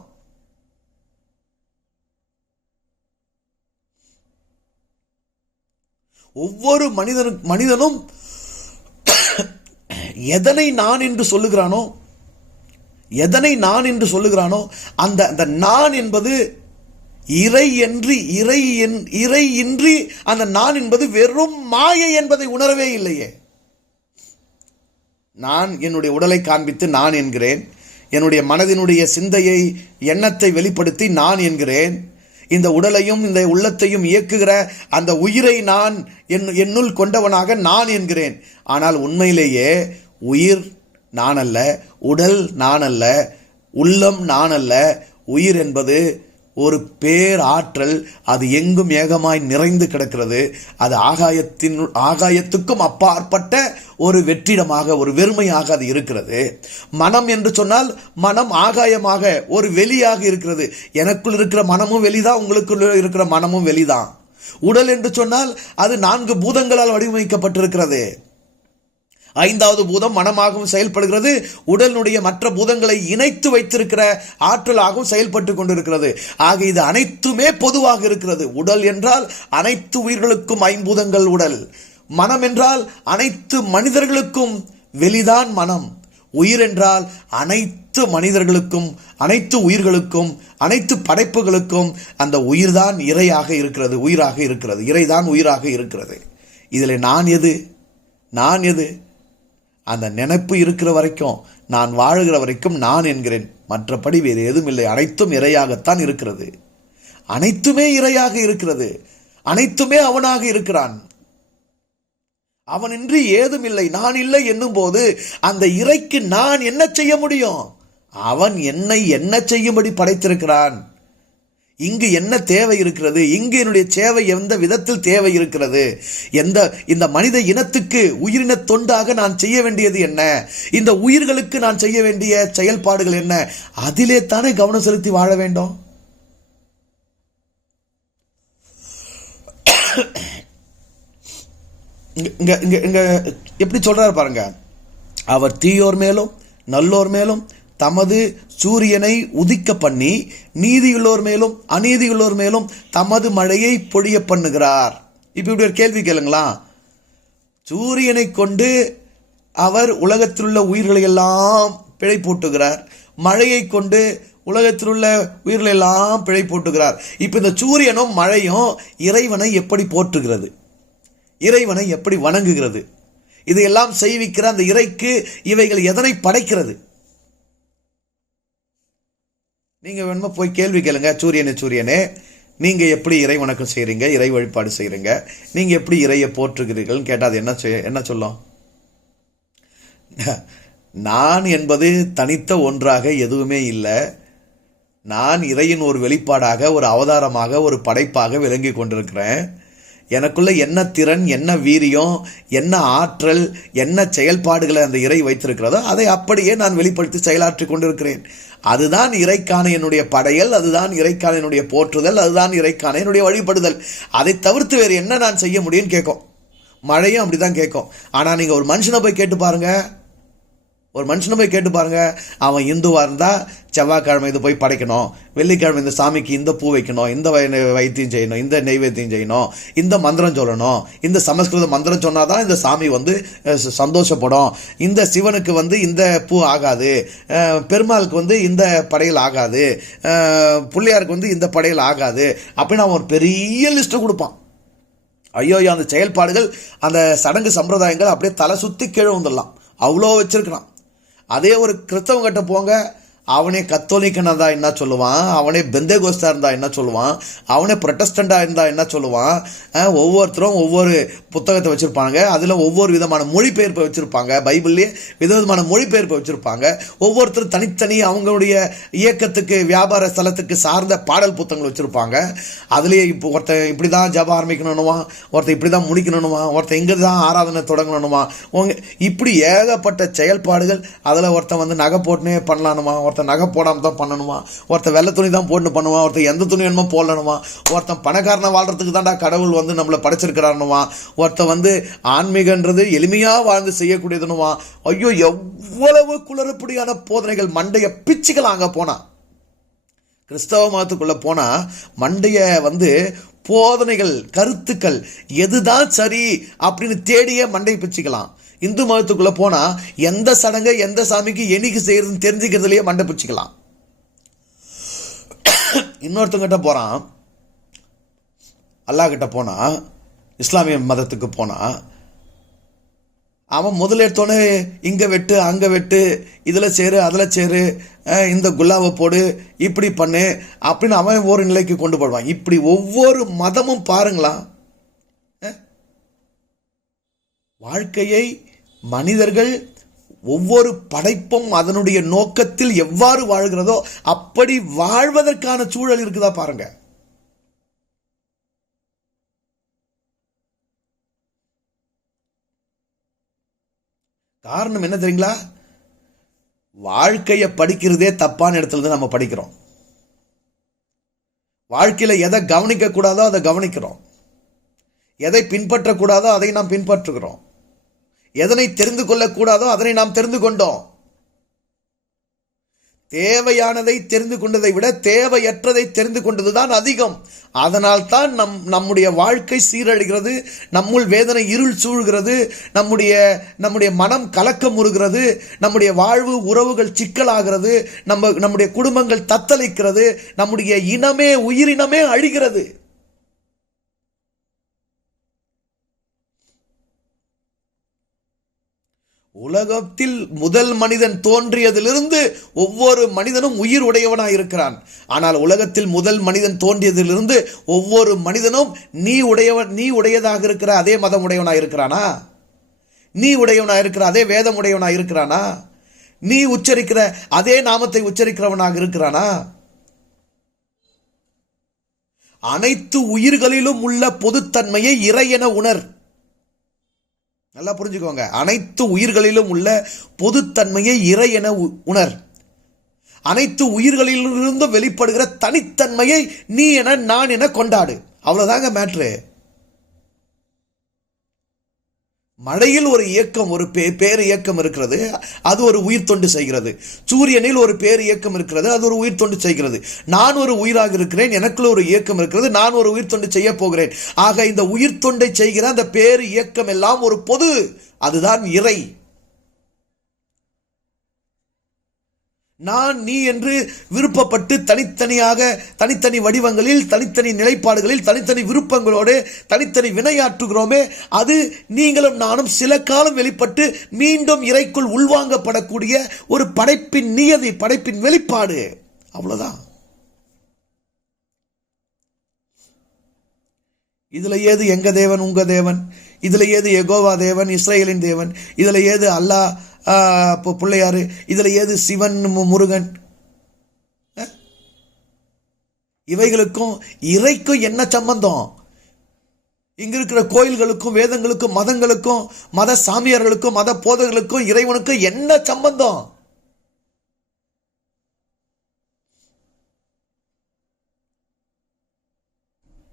ஒவ்வொரு மனிதனும் எதனை நான் என்று சொல்லுகிறானோ அந்த நான் என்பது இறை இன்றி அந்த நான் என்பது வெறும் மாயை என்பதை உணரவே இல்லையே. நான் என்னுடைய உடலை காண்பித்து நான் என்கிறேன். என்னுடைய மனதினுடைய சிந்தையை எண்ணத்தை வெளிப்படுத்தி நான் என்கிறேன். இந்த உடலையும் இந்த உள்ளத்தையும் இயக்குகிற அந்த உயிரை நான் என்னுள் கொண்டவனாக நான் என்கிறேன். ஆனால் உண்மையிலேயே உயிர் நான் அல்ல, உடல் நான் அல்ல, உள்ளம் நான் அல்ல. உயிர் என்பது ஒரு பேர் ஆற்றல். அது எங்கும் ஏகமாய் நிறைந்து கிடக்கிறது. அது ஆகாயத்துக்கும் அப்பாற்பட்ட ஒரு வெற்றிடமாக, ஒரு வெறுமையாக அது இருக்கிறது. மனம் என்று சொன்னால் மனம் ஆகாயமாக ஒரு வெளியாக இருக்கிறது. எனக்குள் இருக்கிற மனமும் வெளிதான், உங்களுக்குள் இருக்கிற மனமும் வெளிதான். உடல் என்று சொன்னால் அது 4 பூதங்களால் வடிவமைக்கப்பட்டிருக்கிறது. 5வது பூதம் மனமாகவும் செயல்படுகிறது. உடலுடைய மற்ற பூதங்களை இணைத்து வைத்திருக்கிற ஆற்றலாகவும் செயல்பட்டு கொண்டிருக்கிறது. ஆக இது அனைத்துமே பொதுவாக இருக்கிறது. உடல் என்றால் அனைத்து உயிர்களுக்கும் 5 பூதங்கள் உடல். மனம் என்றால் அனைத்து மனிதர்களுக்கும் வெளிதான் மனம். உயிர் என்றால் அனைத்து மனிதர்களுக்கும், அனைத்து உயிர்களுக்கும், அனைத்து படைப்புகளுக்கும் அந்த உயிர்தான் இறையாக இருக்கிறது, உயிராக இருக்கிறது. இறைதான் உயிராக இருக்கிறது. இதில் நான் எது? அந்த நினைப்பு இருக்கிற வரைக்கும், நான் வாழுகிற வரைக்கும் நான் என்கிறேன். மற்றபடி வேறு எதுவும் இல்லை. அனைத்தும் இறையாகத்தான் இருக்கிறது. அனைத்துமே இறையாக இருக்கிறது. அனைத்துமே அவனாக இருக்கிறான். அவனின்றி ஏதும் இல்லை. நான் இல்லை என்னும் போது அந்த இறைக்கு நான் என்ன செய்ய முடியும்? அவன் என்னை என்ன செய்யும்படி படைத்திருக்கிறான். இங்கு என்ன தேவை இருக்கிறது, இங்கு என்னுடைய சேவை எந்த விதத்தில் தேவை இருக்கிறது, இந்த மனித இனத்துக்கு உயிரின தொண்டாக நான் செய்ய வேண்டியது என்ன, இந்த உயிர்களுக்கு நான் செய்ய வேண்டிய செயல்பாடுகள் என்ன, அதிலே தானே கவனம் செலுத்தி வாழ வேண்டும். எப்படி சொல்றாரு பாருங்க, அவர் தீயோர் மேலும் நல்லோர் மேலும் தமது சூரியனை உதிக்க பண்ணி நீதியுள்ளோர் மேலும் அநீதியுள்ளோர் மேலும் தமது மழையை பொழிய பண்ணுகிறார். இப்படி ஒரு கேள்வி கேளுங்களா. சூரியனை கொண்டு அவர் உலகத்தில் உள்ள உயிர்களை எல்லாம் பிழை போட்டுகிறார், மழையை கொண்டு உலகத்தில் உள்ள உயிர்களை எல்லாம் பிழை போட்டுகிறார். இப்ப இந்த சூரியனும் மழையும் இறைவனை எப்படி போற்றுகிறது, இறைவனை எப்படி வணங்குகிறது, இதையெல்லாம் செய்விக்கிற அந்த இறைக்கு இவைகள் எதனை படைக்கிறது? நீங்க வேணுமா போய் கேள்வி கேளுங்க, சூரியனே நீங்க எப்படி இறை வணக்கம் செய்றீங்க, இறை வழிபாடு செய்றீங்க, நீங்க எப்படி இறையை போற்றுகிறீர்கள் கேட்டா அது என்ன சொல்லும்? நான் என்பது தனித்த ஒன்றாக எதுவுமே இல்லை. நான் இறையின் ஒரு வெளிப்பாடாக, ஒரு அவதாரமாக, ஒரு படைப்பாக விளங்கி கொண்டிருக்கிறேன். எனக்குள்ள என்ன திறன், என்ன வீரியம், என்ன ஆற்றல், என்ன செயல்பாடுகளை அந்த இறை வைத்திருக்கிறதோ அதை அப்படியே நான் வெளிப்படுத்தி செயலாற்றி கொண்டிருக்கிறேன். அதுதான் இறைக்கான என்னுடைய படையல், அதுதான் இறைக்கான என்னுடைய போற்றுதல், அதுதான் இறைக்கான என்னுடைய வழிபடுதல். அதை தவிர்த்து வேறு என்ன நான் செய்ய முடியும்னு கேட்கும். மழையும் அப்படிதான் கேட்கும். ஆனா நீங்க ஒரு மனுஷனை போய் கேட்டு பாருங்க, அவன் இந்துவா இருந்தா செவ்வாய்க்கிழமை இது போய் படைக்கணும், வெள்ளிக்கிழமை இந்த சாமிக்கு இந்த பூ வைக்கணும், இந்த வைத்தியம் செய்யணும், இந்த நெய்வேத்தியம் செய்யணும், இந்த மந்திரம் சொல்லணும், இந்த சமஸ்கிருத மந்திரம் சொன்னாதான் இந்த சாமி சந்தோஷப்படும், இந்த சிவனுக்கு இந்த பூ ஆகாது, பெருமாளுக்கு இந்த படையல் ஆகாது, பிள்ளையாருக்கு இந்த படையல் ஆகாது அப்படின்னு அவன் ஒரு பெரிய லிஸ்ட் கொடுப்பான். ஐயோ, அந்த செயல்பாடுகள், அந்த சடங்கு சம்பிரதாயங்கள் அப்படியே தலை சுத்தி கீழே வந்துடலாம், அவ்வளோ வச்சிருக்கிறான். அதே ஒரு கிறிஸ்தவன் கிட்ட போங்க, அவனே கத்தோலிக்கனா இருந்தா என்ன சொல்லுவான், அவனே பெந்தேகோஸ்தா இருந்தா என்ன சொல்லுவான், அவனே புரொட்டஸ்டண்டா இருந்தா என்ன சொல்லுவான். ஒவ்வொருத்தரும் ஒவ்வொரு புத்தகத்தை வச்சிருப்பாங்க, அதுல ஒவ்வொரு விதமான மொழிபெயர்ப்பை வச்சிருப்பாங்க, பைபிள்லயே விதவிதமான மொழிபெயர்ப்பை வச்சிருப்பாங்க. ஒவ்வொருத்தரும் தனித்தனி அவங்களுடைய இயக்கத்துக்கு, வியாபார ஸ்தலத்துக்கு சார்ந்த பாடல் புத்தகங்கள் வச்சிருப்பாங்க. அதுலயே இப்போ ஒருத்தன் இப்படிதான் ஜபம் ஆரம்பிக்கணுமா, ஒருத்தன் இப்படிதான் முடிக்கணுமா, ஒருத்தன் இங்கதான் ஆராதனை தொடங்கணுமா, இப்படி ஏகப்பட்ட செயல்பாடுகள். அதுல ஒருத்தன் நகை போட்டுனே பண்ணலானுமா, ஒருத்தன் நகை போடாம தான் பண்ணணுமா, ஒருத்தன் வெள்ளை துணி தான் போட்டு பண்ணுவான், ஒருத்தன் எந்த துணி வேணுமோ போடணுமா, ஒருத்தன் பணக்காரனை வாழ்றதுக்கு தான்டா கடவுள் நம்மளை படைச்சிருக்கிறாருனுமா, ஒருத்தன் ஆன்மீகன்றது எளிமையா வாழ்ந்து செய்யக்கூடியதுனுமா. ஐயோ, எவ்வளவு குளறுபடியான போதனைகள், மண்டைய பிச்சுக்கலாம். அங்க போனா, கிறிஸ்தவ மதத்துக்குள்ள போனா மண்டைய போதனைகள், கருத்துக்கள் எதுதான் சரி அப்படின்னு தேடியே மண்டை பிச்சுக்கலாம். இந்து மதத்துக்குள்ள போனா எந்த சடங்கை எந்த சாமிக்கு என்னைக்கு செய்யறதுன்னு தெரிஞ்சுக்கிறதுலயே மண்டை பிச்சுக்கலாம். இன்னொருத்தங்கிட்ட போறான், அல்லாஹ் கிட்ட போனா, இஸ்லாமிய மதத்துக்கு போனா, அவன் முதல்ல எடுத்தோடனே இங்க வெட்டு அங்க வெட்டு, இதுல சேரு அதுல சேரு, இந்த குல்லாவை போடு, இப்படி பண்ணு அப்படின்னு அவன் ஒரு நிலைக்கு கொண்டு போடுவான். இப்படி ஒவ்வொரு மதமும் பாருங்களா, வாழ்க்கையை மனிதர்கள் ஒவ்வொரு படைப்பும் அதனுடைய நோக்கத்தில் எவ்வாறு வாழ்கிறதோ அப்படி வாழ்வதற்கான சூழல் இருக்குதா பாருங்க. காரணம் என்ன தெரியுங்களா? வாழ்க்கையை படிக்கிறதே தப்பான இடத்துல தான் நம்ம படிக்கிறோம். வாழ்க்கையில எதை கவனிக்க கூடாதோ அதை கவனிக்கிறோம், எதை பின்பற்றக்கூடாதோ அதை நாம் பின்பற்றுகிறோம், எதனை தெரிந்து கொள்ளக்கூடாதோ அதனை நாம் தெரிந்து கொண்டோம். தேவையானதை தெரிந்து கொண்டதை விட தேவையற்றதை தெரிந்து கொண்டதுதான் அதிகம். அதனால் தான் நம்முடைய வாழ்க்கை சீரழிகிறது, நம்முள் வேதனை இருள் சூழ்கிறது, நம்முடைய மனம் கலக்கம் உறுகிறது, நம்முடைய வாழ்வு உறவுகள் சிக்கலாகிறது, நம்முடைய குடும்பங்கள் தத்தளிக்கிறது, நம்முடைய இனமே உயிரினமே அழிகிறது. உலகத்தில் முதல் மனிதன் தோன்றியதிலிருந்து ஒவ்வொரு மனிதனும் உயிர் உடையவனாய் இருக்கிறான். ஆனால் உலகத்தில் முதல் மனிதன் தோன்றியதிலிருந்து ஒவ்வொரு மனிதனும் நீ உடையதாக இருக்கிற அதே மதம் உடையவனாய் இருக்கிறானா? நீ உடையவனாய் இருக்கிற அதே வேதம் உடையவனாய் இருக்கிறானா? நீ உச்சரிக்கிற அதே நாமத்தை உச்சரிக்கிறவனாக இருக்கிறானா? அனைத்து உயிர்களிலும் உள்ள பொதுத்தன்மையை இறை என உணர். நல்லா புரிஞ்சுக்கோங்க. அனைத்து உயிர்களிலும் உள்ள பொதுத்தன்மையை இறை என உணர். அனைத்து உயிர்களிலிருந்து வெளிப்படுகிற தனித்தன்மையை நீ என நான் என கொண்டாடு. அவ்வளவுதாங்க மேட்ரு. மழையில் ஒரு இயக்கம், ஒரு பேர் இயக்கம் இருக்கிறது, அது ஒரு உயிர் தொண்டு செய்கிறது. சூரியனில் ஒரு பேர் இயக்கம் இருக்கிறது, அது ஒரு உயிர் தொண்டு செய்கிறது. நான் ஒரு உயிராக இருக்கிறேன், எனக்குள்ள ஒரு இயக்கம் இருக்கிறது, நான் ஒரு உயிர் தொண்டு செய்ய போகிறேன். ஆக இந்த உயிர் தொண்டை செய்கிற அந்த பேர் இயக்கம் எல்லாம் ஒரு பொது, அதுதான் இறை. நான் நீ என்று விருப்பப்பட்டு தனித்தனியாக, தனித்தனி வடிவங்களில், தனித்தனி நிலைப்பாடுகளில், தனித்தனி விருப்பங்களோடு தனித்தனி வினையாற்றுகிறோமே, அது நீங்களும் நானும் சில காலம் வெளிப்பட்டு மீண்டும் இறைக்குள் உள்வாங்கப்படக்கூடிய ஒரு படைப்பின் நியதி, படைப்பின் வெளிப்பாடு. அவ்வளவுதான். இதுல ஏது எங்க தேவன் உங்க தேவன், இதுல ஏது யெகோவா தேவன் இஸ்ரேலின் தேவன், இதுல ஏது அல்லாஹ் பிள்ளையாரு, இதுல ஏது சிவன் முருகன், இவைகளுக்கும் இறைக்கும் என்ன சம்பந்தம்? இங்க இருக்கிற கோயில்களுக்கும் வேதங்களுக்கும் மதங்களுக்கும் மத சாமியார்களுக்கும் மத போதர்களுக்கும் இறைவனுக்கும் என்ன சம்பந்தம்?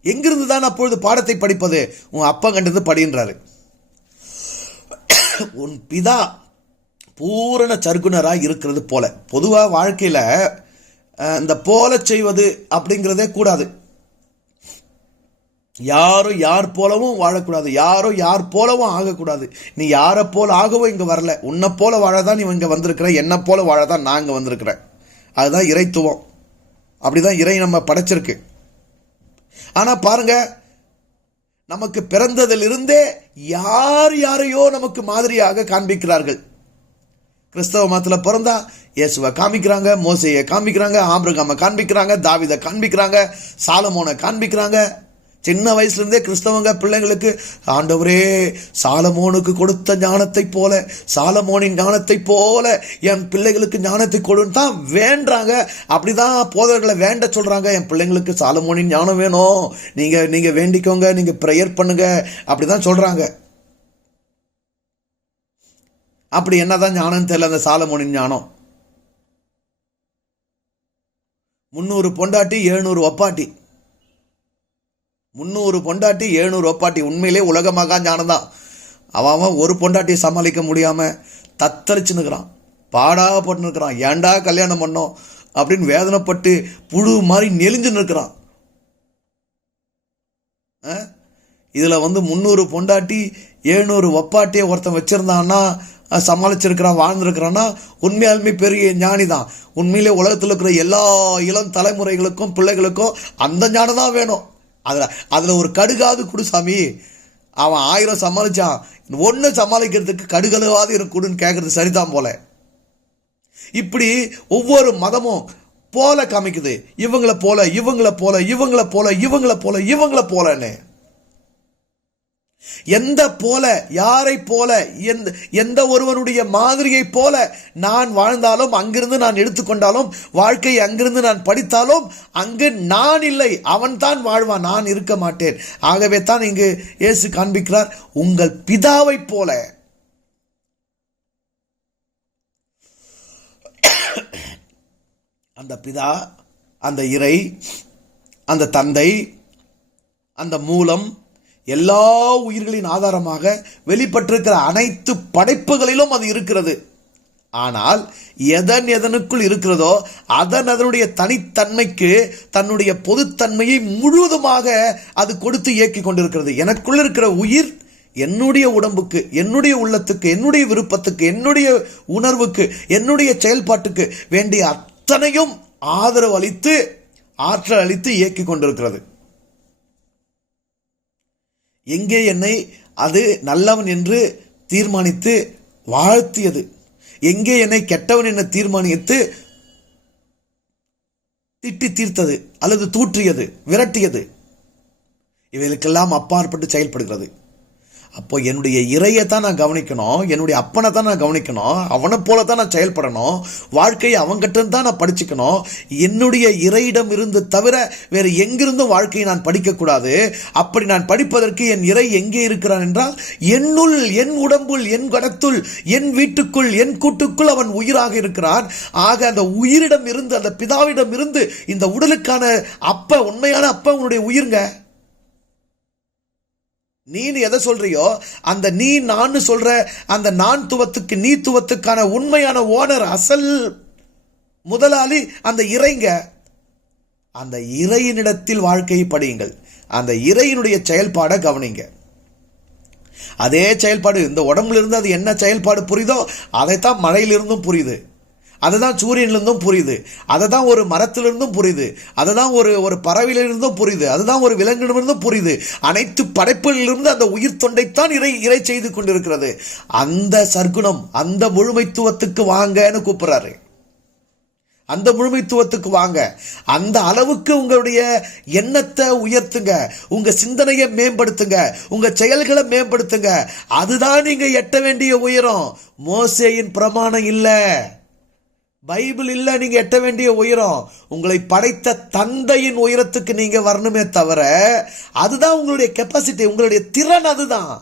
எங்கிருந்து தான் அப்பொழுது பாடத்தை படிப்பது? உன் அப்பா கண்டது படின்றாரு. உன் பிதா பூரண சர்க்குணராக இருக்கிறது போல. பொதுவாக வாழ்க்கையில் இந்த போல செய்வது அப்படிங்கிறதே கூடாது. யாரும் யார் போலவும் வாழக்கூடாது, யாரும் யார் போலவும் ஆகக்கூடாது. நீ யாரை போல ஆகவும் இங்கே வரல, உன்னை போல வாழதான் நீ இங்கே வந்திருக்கிற, என்னை போல வாழதான் நான் இங்கே வந்திருக்கிறேன். அதுதான் இறைத்துவம். அப்படிதான் இறை நம்ம படைச்சிருக்கு. ஆனால் பாருங்க, நமக்கு பிறந்ததிலிருந்தே யார் யாரையோ நமக்கு மாதிரியாக காண்பிக்கிறார்கள். கிறிஸ்தவ மதத்தில் பிறந்தா இயேசுவை காமிக்கிறாங்க, மோசையை காண்பிக்கிறாங்க, ஆபிரகாமை காண்பிக்கிறாங்க, தாவீதை காண்பிக்கிறாங்க, சாலமோனை காண்பிக்கிறாங்க. சின்ன வயசுல இருந்தே கிறிஸ்தவங்க பிள்ளைங்களுக்கு ஆண்டவரே சாலமோனுக்கு கொடுத்த ஞானத்தை போல, சாலமோனின் ஞானத்தை போல என் பிள்ளைகளுக்கு ஞானத்தை கொடுன்னு தான் வேண்டாங்க. அப்படிதான் போதர்களை வேண்ட சொல்றாங்க. என் பிள்ளைங்களுக்கு சாலமோனின் ஞானம் வேணும், நீங்க வேண்டிக்கோங்க, நீங்க ப்ரேயர் பண்ணுங்க, அப்படிதான் சொல்றாங்க. அப்படி என்னதான் ஞானம் தெரியல அந்த சாலமோனின் ஞானம். 300 பொண்டாட்டி 700 ஒப்பாட்டி, 300 பொண்டாட்டி 700 ஒப்பாட்டி. உண்மையிலே உலகமாக ஞானம் தான். அவன் ஒரு பொண்டாட்டியை சமாளிக்க முடியாம தத்தளிச்சு நிற்கிறான், பாடாப்பட்டு நிற்கிறான். ஏண்டா கல்யாணம் பண்ணோம் அப்படின்னு வேதனைப்பட்டு புழு மாதிரி நெளிஞ்சு நிற்கிறான். இதுல 300 பொண்டாட்டி 700 ஒப்பாட்டியை ஒருத்தன் வச்சிருந்தான்னா, சமாளிச்சிருக்கிறான், வாழ்ந்திருக்கிறான்னா உண்மையாலுமே பெரிய ஞானி தான். உண்மையிலே உலகத்தில் இருக்கிற எல்லா இளம் தலைமுறைகளுக்கும் பிள்ளைகளுக்கும் அந்த ஞானம் தான் வேணும். அதுல ஒரு கடுகாது குடு சாமி. அவன் 1000 சமாளிச்சான், ஒன்று சமாளிக்கிறதுக்கு கடுகளவாது இருக்குன்னு கேட்கறது சரிதான் போல. இப்படி ஒவ்வொரு மதமும் போல காமிக்குது. இவங்களை போல, இவங்களை போல, இவங்களை போல, இவங்களை போல, இவங்களை போலன்னு. எந்த போல, யாரை போல, எந்த ஒருவனுடைய மாதிரியை போல நான் வாழ்ந்தாலும், அங்கிருந்து நான் எடுத்துக்கொண்டாலும், வாழ்க்கையை அங்கிருந்து நான் படித்தாலும், அங்கு நான் இல்லை, அவன் தான் வாழ்வான், நான் இருக்க மாட்டேன். ஆகவே தான் இங்கு இயேசு காண்பிக்கிறார், உங்கள் பிதாவை போல. அந்த பிதா, அந்த இறை, அந்த தந்தை, அந்த மூலம், எல்லா உயிர்களின் ஆதாரமாக வெளிப்பட்டிருக்கிற அனைத்து படைப்புகளிலும் அது இருக்கிறது. ஆனால் எதனுக்குள் இருக்கிறதோ அதனுடைய தனித்தன்மைக்கு தன்னுடைய பொதுத்தன்மையை முழுவதுமாக அது கொடுத்து இயக்கி கொண்டிருக்கிறது. எனக்குள்ள இருக்கிற உயிர் என்னுடைய உடம்புக்கு, என்னுடைய உள்ளத்துக்கு, என்னுடைய விருப்பத்துக்கு, என்னுடைய உணர்வுக்கு, என்னுடைய செயல்பாட்டுக்கு வேண்டிய அத்தனையும் ஆதரவு அளித்து, ஆற்றல் அளித்து இயக்கி கொண்டிருக்கிறது. எங்கே என்னை அது நல்லவன் என்று தீர்மானித்து வாழ்த்தியது, எங்கே என்னை கெட்டவன் என தீர்மானித்து திட்டி தீர்த்தது அல்லது தூற்றியது, விரட்டியது, இவைகளுக்கெல்லாம் அப்பாற்பட்டு செயல்படுகிறது. அப்போ என்னுடைய இறையை தான் நான் கவனிக்கணும், என்னுடைய அப்பனை தான் நான் கவனிக்கணும், அவனை போல தான் நான் செயல்படணும், வாழ்க்கையை அவன்கிட்ட தான் நான் படிச்சுக்கணும். என்னுடைய இறையிடம் இருந்து தவிர வேறு எங்கிருந்தும் வாழ்க்கையை நான் படிக்கக்கூடாது. அப்படி நான் படிப்பதற்கு என் இறை எங்கே இருக்கிறான் என்றால் என்னுள், என் உடம்புள், என் கடத்துள், என் வீட்டுக்குள், என் கூட்டுக்குள் அவன் உயிராக இருக்கிறான். ஆக அந்த உயிரிடம் இருந்து, அந்த பிதாவிடம் இருந்து இந்த உடலுக்கான அப்ப, உண்மையான அப்ப உன்னுடைய உயிர்ங்க. நீ எதை சொல்றியோ அந்த நீ நான் சொல்ற அந்த நான் துவத்துக்கு, நீ துவத்துக்கான உண்மையான ஓனர், அசல் முதலாளி அந்த இறைங்க. அந்த இறையினிடத்தில் வாழ்க்கையை படியுங்கள். அந்த இறையினுடைய செயல்பாடை கவனிங்க. அதே செயல்பாடு இந்த உடம்புல இருந்து அது என்ன செயல்பாடு புரியுதோ அதைத்தான் மழையிலிருந்தும் புரியுது, அதுதான் சூரியனிலிருந்தும் புரியுது, அதுதான் ஒரு மரத்திலிருந்தும் புரியுது, அதுதான் ஒரு பறவையிலிருந்தும் புரியுது, அதுதான் ஒரு விலங்கிலிருந்தும் புரியுது. அனைத்து படைப்புகளிலிருந்து அந்த உயிர் தொண்டைத்தான் இறை செய்து கொண்டிருக்கிறது. அந்த சர்க்குணம், அந்த முழுமைத்துவத்துக்கு வாங்கன்னு கூப்பிடுறாரு. அந்த முழுமைத்துவத்துக்கு வாங்க. அந்த அளவுக்கு உங்களுடைய எண்ணத்தை உயர்த்துங்க, உங்க சிந்தனையை மேம்படுத்துங்க, உங்க செயல்களை மேம்படுத்துங்க. அதுதான் நீங்க எட்ட வேண்டிய உயரம். மோசேயின் பிரமாணம் இல்ல, பைபிள் இல்ல நீங்க எட்ட வேண்டிய உயரம். உங்களை படைத்த தந்தையின் உயரத்துக்கு நீங்க வரணுமே தவிர, அதுதான் உங்களுடைய கெப்பாசிட்டி, உங்களுடைய திறன். அதுதான்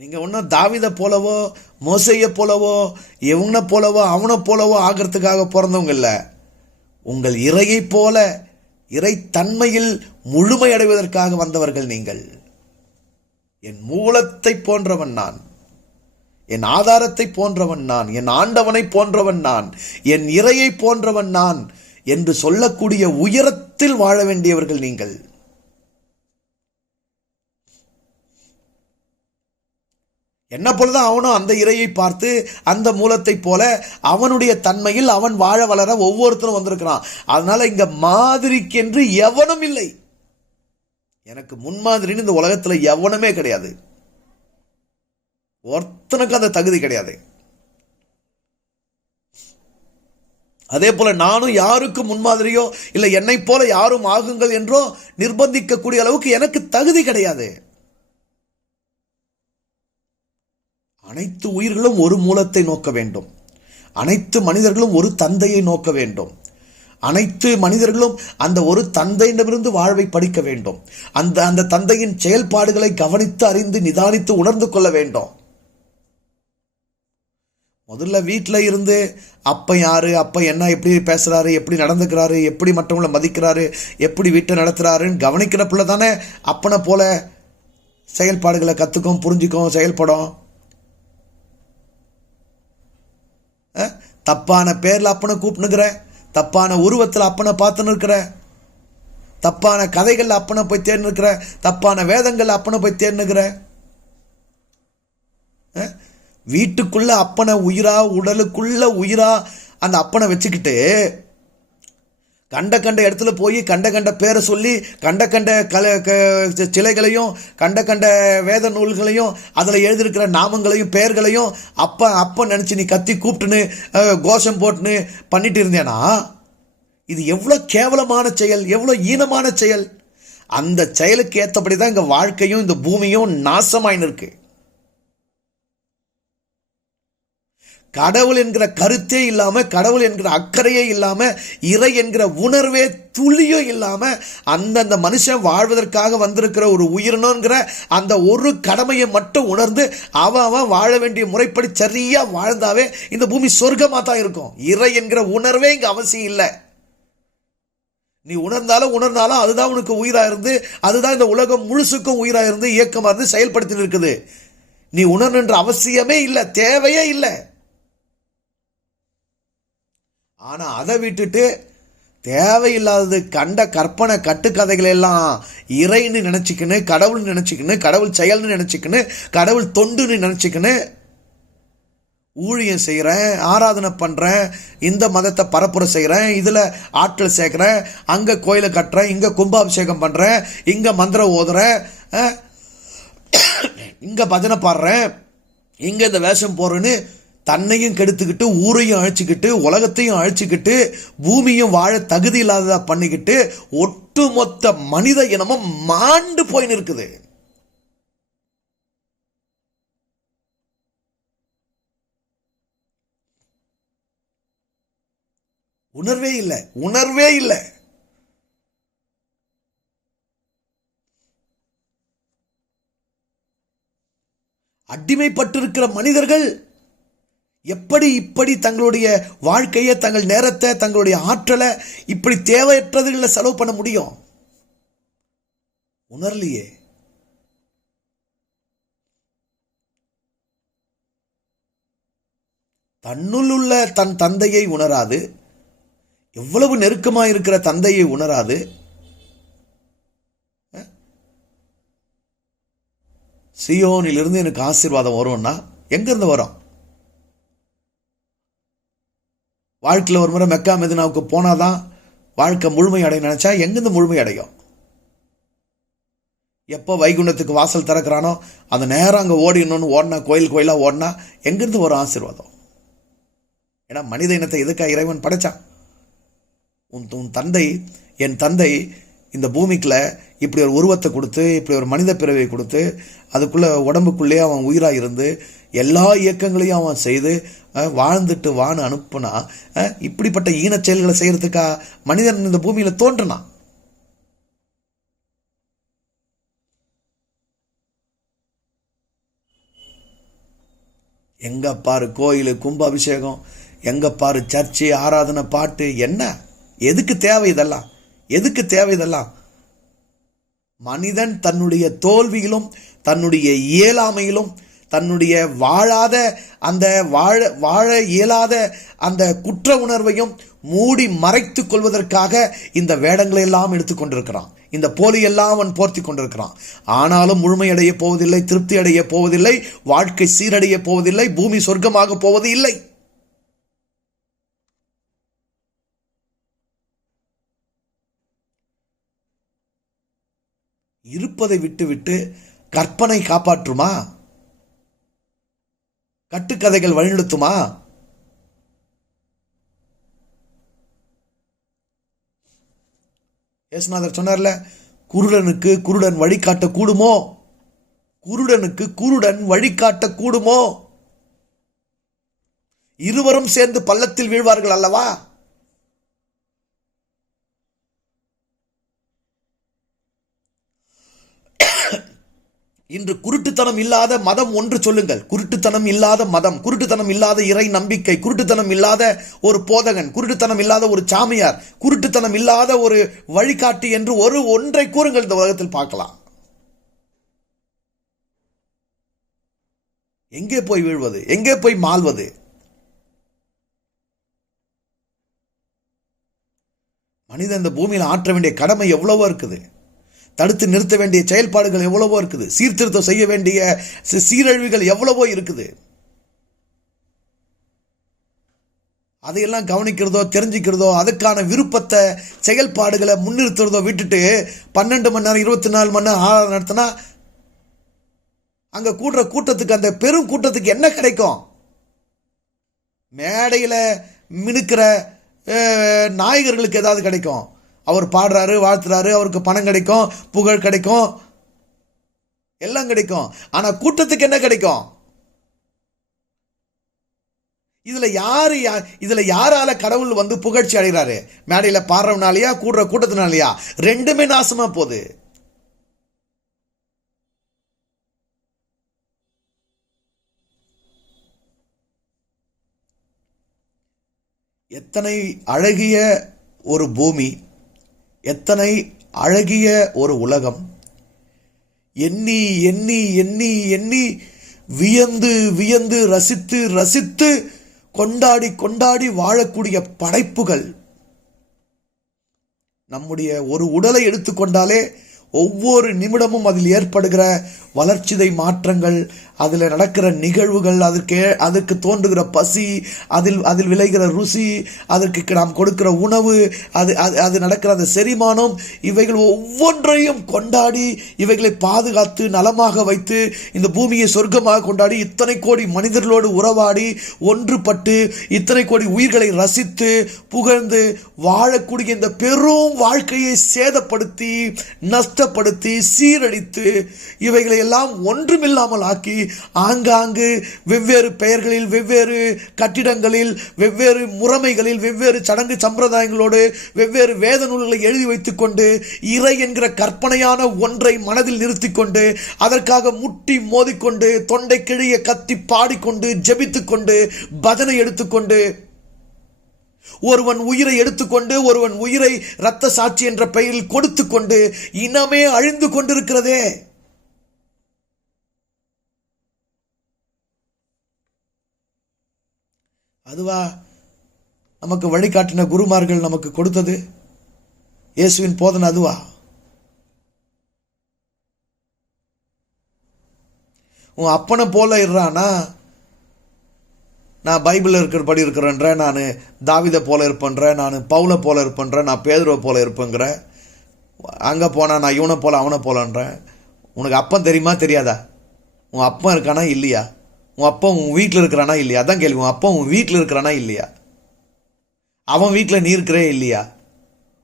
நீங்க ஒன்னும் தாவீதை போலவோ, மோசேயை போலவோ, இவனை போலவோ, அவனை போலவோ ஆகிறதுக்காக பிறந்தவங்க இல்ல. உங்கள் இறையை போல இறை தன்மையில் முழுமை அடைவதற்காக வந்தவர்கள் நீங்கள். என் மூலத்தை போன்றவன் நான், என் ஆதாரத்தை போன்றவன் நான், என் ஆண்டவனை போன்றவன் நான், என் இறையை போன்றவன் நான் என்று சொல்லக்கூடிய உயரத்தில் வாழ வேண்டியவர்கள் நீங்கள். என்ன போலதான் அவனும் அந்த இறையை பார்த்து, அந்த மூலத்தை போல அவனுடைய தன்மையில் அவன் வாழ வளர ஒவ்வொருத்தரும் வந்திருக்கிறான். அதனால இங்க மாதிரிக்கென்று எவனும் இல்லை. எனக்கு முன்மாதிரின்னு இந்த உலகத்துல எவனுமே கிடையாது. ஒருத்தனுக்கு அந்த தகுதி கிடையாது. அதே போல நானும் யாருக்கு முன்மாதிரியோ இல்லை என்னை போல யாரும் ஆகுங்கள் என்றோ நிர்பந்திக்கக்கூடிய அளவுக்கு எனக்கு தகுதி கிடையாது. அனைத்து உயிர்களும் ஒரு மூலத்தை நோக்க வேண்டும். அனைத்து மனிதர்களும் ஒரு தந்தையை நோக்க வேண்டும். அனைத்து மனிதர்களும் அந்த ஒரு தந்தையிடமிருந்து வாழ்வை படிக்க வேண்டும். அந்த தந்தையின் செயல்பாடுகளை கவனித்து, அறிந்து, நிதானித்து உணர்ந்து கொள்ள வேண்டும். முதல்ல வீட்டில் இருந்து அப்பா யாரு, அப்பா என்ன, எப்படி பேசுறாரு, எப்படி நடந்துக்கிறாரு, எப்படி மற்றவங்களை மதிக்கிறாரு, எப்படி வீட்டை நடத்துறாருன்னு கவனிக்கிற பிள்ளை தானே அப்பனை போல செயல்பாடுகளை கற்றுக்கும், புரிஞ்சுக்கும், செயல்படும். தப்பான பேர்ல அப்பனை கூப்பிட்டுக்கிற, தப்பான உருவத்தில் அப்பனை பார்த்துன்னு இருக்கிற, தப்பான கதைகள் அப்பனை போய் தேர்ந்து இருக்கிற, தப்பான வேதங்கள் அப்பனை போய் தேர்ந்துக்கிற, வீட்டுக்குள்ள அப்பனை உயிரா, உடலுக்குள்ள உயிரா அந்த அப்பனை வச்சுக்கிட்டு கண்ட இடத்துல போய் கண்ட பேரை சொல்லி கண்ட சிலைகளையும் கண்ட வேத நூல்களையும் அதில் எழுதியிருக்கிற நாமங்களையும் பெயர்களையும் அப்ப நினச்சி நீ கத்தி கூப்பிட்டுன்னு கோஷம் போட்டுன்னு பண்ணிட்டு இருந்தேனா, இது எவ்வளோ கேவலமான செயல், எவ்வளோ ஈனமான செயல். அந்த செயலுக்கு ஏற்றபடி தான் இங்கே வாழ்க்கையும் இந்த பூமியும் நாசமாயின்னு இருக்கு. கடவுள் என்கிற கருத்தே இல்லாம, கடவுள் என்கிற அக்கறையே இல்லாம, இறை என்கிற உணர்வே துளியும் இல்லாம அந்தந்த மனுஷன் வாழ்வதற்காக வந்திருக்கிற ஒரு உயிரினங்கிற அந்த ஒரு கடமையை மட்டும் உணர்ந்து அவன் வாழ வேண்டிய முறைப்படி சரியா வாழ்ந்தாவே இந்த பூமி சொர்க்கமா தான் இருக்கும். இறை என்கிற உணர்வே இங்க அவசியம் இல்லை. நீ உணர்ந்தாலும் அதுதான் உனக்கு உயிரா இருந்து, அதுதான் இந்த உலகம் முழுசுக்கும் உயிரா இருந்து இயக்கமா இருந்து செயல்படுத்தி இருக்குது. நீ உணர்ன்ற அவசியமே இல்லை, தேவையே இல்லை. ஆனா அதை விட்டுட்டு தேவையில்லாதது கண்ட கற்பனை கட்டுக்கதைகள் எல்லாம் இறைன்னு நினைச்சுக்கின்னு, கடவுள் நினைச்சுக்கின்னு, கடவுள் செயல்னு நினைச்சுக்கின்னு, கடவுள் தொண்டுன்னு நினைச்சுக்கின்னு ஊழியம் செய்கிறேன், ஆராதனை பண்ணுறேன், இந்த மதத்தை பரப்புரை செய்கிறேன், இதில் ஆட்கள் சேர்க்குறேன், அங்கே கோயிலை கட்டுறேன், இங்கே கும்பாபிஷேகம் பண்ணுறேன், இங்கே மந்திரம் ஓதுறேன், இங்கே பஜனை பாடுறேன், இங்கே இந்த வேஷம் போடுறேன்னு தன்னையும் கெடுத்துக்கிட்டு, ஊரையும் அழிச்சுக்கிட்டு, உலகத்தையும் அழிச்சுக்கிட்டு, பூமியும் வாழ தகுதி இல்லாததா பண்ணிக்கிட்டு ஒட்டுமொத்த மனித இனமும் மாண்டு போய் நிற்குது. உணர்வே இல்லை, உணர்வே இல்லை. அடிமைப்பட்டிருக்கிற மனிதர்கள் எப்படி இப்படி தங்களுடைய வாழ்க்கையை, தங்கள் நேரத்தை, தங்களுடைய ஆற்றலை இப்படி தேவையற்றதுகளை செலவு பண்ண முடியும்? உணரலையே. தன்னுள் உள்ள தன் தந்தையை உணராது, எவ்வளவு நெருக்கமாக இருக்கிற தந்தையை உணராது, சியோனிலிருந்து எனக்கு ஆசீர்வாதம் வரும்னா எங்கிருந்து வரும்? வாழ்க்கையில் ஒரு முறை மெக்கா மெதினாவுக்கு போனாதான் வாழ்க்கை முழுமை அடையும் நினைச்சா எங்கிருந்து முழுமை அடையும்? எப்போ வைகுண்டத்துக்கு வாசல் திறக்கிறானோ அந்த நேரம் அங்கே ஓடிடணும்னு ஓடினா, கோயில் கோயிலாக ஓடினா எங்கிருந்து வரும் ஆசீர்வாதம்? ஏன்னா மனித இனத்தை எதுக்காக இறைவன் படைச்சான்? உன் தந்தை, என் தந்தை இந்த பூமிக்குள்ள இப்படி ஒரு உருவத்தை கொடுத்து, இப்படி ஒரு மனித பிறவியை கொடுத்து, அதுக்குள்ள உடம்புக்குள்ளேயே அவன் உயிராக இருந்து எல்லா இயக்கங்களையும் அவன் செய்து வாழ்ந்துட்டு வான்னு அனுப்புனா, இப்படிப்பட்ட ஈனச் செயல்களை செய்யறதுக்கா மனிதன் இந்த பூமியில தோன்றினான்? எங்க பாரு கோயில், கும்பாபிஷேகம், எங்க பாரு சர்ச்சை, ஆராதனை, பாட்டு. என்ன, எதுக்கு தேவை இதெல்லாம்? எதுக்கு தேவை இதெல்லாம்? மனிதன் தன்னுடைய தோல்வியிலும், தன்னுடைய இயலாமையிலும், தன்னுடைய வாழாத அந்த வாழ இயலாத அந்த குற்ற உணர்வையும் மூடி மறைத்து கொள்வதற்காக இந்த வேடங்களை எல்லாம் எடுத்துக்கொண்டிருக்கிறான். இந்த போலி எல்லாம் அவன் போர்த்தி கொண்டிருக்கிறான். ஆனாலும் முழுமையடைய போவதில்லை, திருப்தி அடைய போவதில்லை, வாழ்க்கை சீரடைய போவதில்லை, பூமி சொர்க்கமாக போவது இல்லை. இருப்பதை விட்டுவிட்டு கற்பனை காப்பாற்றுமா? கட்டுக்கதைகள் வழிநடத்துமா? இயேசுநாதர் சொன்னார்ல, குருடனுக்கு குருடன் வழிகாட்ட கூடுமோ? குருடனுக்கு குருடன் வழிகாட்ட கூடுமோ? இருவரும் சேர்ந்து பள்ளத்தில் வீழ்வார்கள் அல்லவா? இன்று குருட்டுத்தனம் இல்லாத மதம் ஒன்று சொல்லுங்கள். குருட்டுத்தனம் இல்லாத மதம், குருட்டுத்தனம் இல்லாத இறை நம்பிக்கை, குருட்டுத்தனம் இல்லாத ஒரு போதகன், குருட்டுத்தனம் இல்லாத ஒரு சாமியார், குருட்டுத்தனம் இல்லாத ஒரு வழிகாட்டி என்று ஒன்றை கூறுங்கள். இந்த உலகத்தில் பார்க்கலாம். எங்கே போய் வீழ்வது? எங்கே போய் மாள்வது? மனிதன் இந்த பூமியில் ஆற்ற வேண்டிய கடமை எவ்வளவோ இருக்குது. தடுத்து நிறுத்த வேண்டிய செயல்பாடுகள் எவ்வளவோ இருக்குது. சீர்திருத்தம் செய்ய வேண்டிய சீரழிவுகள் எவ்வளவோ இருக்குது. அதையெல்லாம் கவனிக்கிறதோ, தெரிஞ்சுக்கிறதோ, அதுக்கான விருப்பத்தை, செயல்பாடுகளை முன்னிறுத்துறதோ விட்டுட்டு 12 மணி நேரம் 24 மணி நேரம் ஆராதனை நடத்தினா அங்க கூடுற கூட்டத்துக்கு, அந்த பெரும் கூட்டத்துக்கு என்ன கிடைக்கும்? மேடையில் மினுக்கிற நாயகர்களுக்கு ஏதாவது கிடைக்கும். அவர் பாடுறாரு, வாழ்த்துறாரு, அவருக்கு பணம் கிடைக்கும், புகழ் கிடைக்கும், எல்லாம் கிடைக்கும். ஆனா கூட்டத்துக்கு என்ன கிடைக்கும்? இதுல யாரால கடவுள் வந்து புகழ்ச்சி அடைகிறாரு? மேடையில பாடுறவனாலயா, கூடுற கூட்டத்தினாலயா? ரெண்டுமே நாசமா போகுது. எத்தனை அழகிய ஒரு பூமி, எத்தனை அழகிய ஒரு உலகம். எண்ணி எண்ணி எண்ணி எண்ணி வியந்து வியந்து ரசித்து ரசித்து கொண்டாடி கொண்டாடி வாழக்கூடிய படைப்புகள். நம்முடைய ஒரு உடலை எடுத்துக்கொண்டாலே ஒவ்வொரு நிமிடமும் அதில் ஏற்படுகிற வளர்ச்சிதை மாற்றங்கள், அதில் நடக்கிற நிகழ்வுகள், அதற்கு தோன்றுகிற பசி, அதில் விளைகிற ருசி, அதற்கு நாம் கொடுக்கிற உணவு, அது நடக்கிற அந்த செரிமானம், இவைகள் ஒவ்வொன்றையும் கொண்டாடி, இவைகளை பாதுகாத்து நலமாக வைத்து இந்த பூமியை சொர்க்கமாக கொண்டாடி, இத்தனை கோடி மனிதர்களோடு உறவாடி ஒன்றுபட்டு இத்தனை கோடி உயிர்களை ரசித்து புகழ்ந்து வாழக்கூடிய இந்த பெரும் வாழ்க்கையை சேதப்படுத்தி நஷ்டப்படுத்தி சீரழித்து இவைகளை எல்லாம் ஒன்றுமில்லாமல் ஆக்கி ஆங்காங்கு வெவ்வேறு பெயர்களில், வெவ்வேறு கட்டிடங்களில், வெவ்வேறு முறைமைகளில், வெவ்வேறு சடங்கு சம்பிரதாயங்களோடு வெவ்வேறு வேத நூல்களை எழுதி வைத்துக் கொண்டு இறை என்கிற கற்பனையான ஒன்றை மனதில் நிறுத்தி கொண்டு அதற்காக முட்டி மோதிக்கொண்டு தொண்டை கிழிய கத்தி பாடிக்கொண்டு ஜெபித்துக் கொண்டு பஜனை எடுத்துக்கொண்டு ஒருவன் உயிரை எடுத்துக்கொண்டு ஒருவன் உயிரை இரத்த சாட்சி என்ற பெயரில் கொடுத்து கொண்டு இனமே அழிந்து கொண்டிருக்கிறதே. அதுவா நமக்கு வழிகாட்டின குருமார்கள் நமக்கு கொடுத்தது? இயேசுவின் போதனை அதுவா? உன் அப்பனை போல இருறானா, நான் பைபிளில் இருக்கிறபடி இருக்கிறேன்ற, நான் தாவிதை போல இருப்பேன்ற, நான் பவுலை போல இருப்பேன்ற, நான் பேதுருவை போல இருப்பேங்கிற, அங்கே போனா நான் இவனை போல அவனை போலன்றேன். உனக்கு அப்பன் தெரியுமா தெரியாதா? உன் அப்பன் இருக்கானா இல்லையா? உன் அப்பா உன் வீட்டில் இருக்கிறானா இல்லையா? அதான் கேள்வி. உன் அப்பா உன் வீட்டில் இருக்கிறானா இல்லையா? அவன் வீட்டில் நீ இருக்கிறே இல்லையா?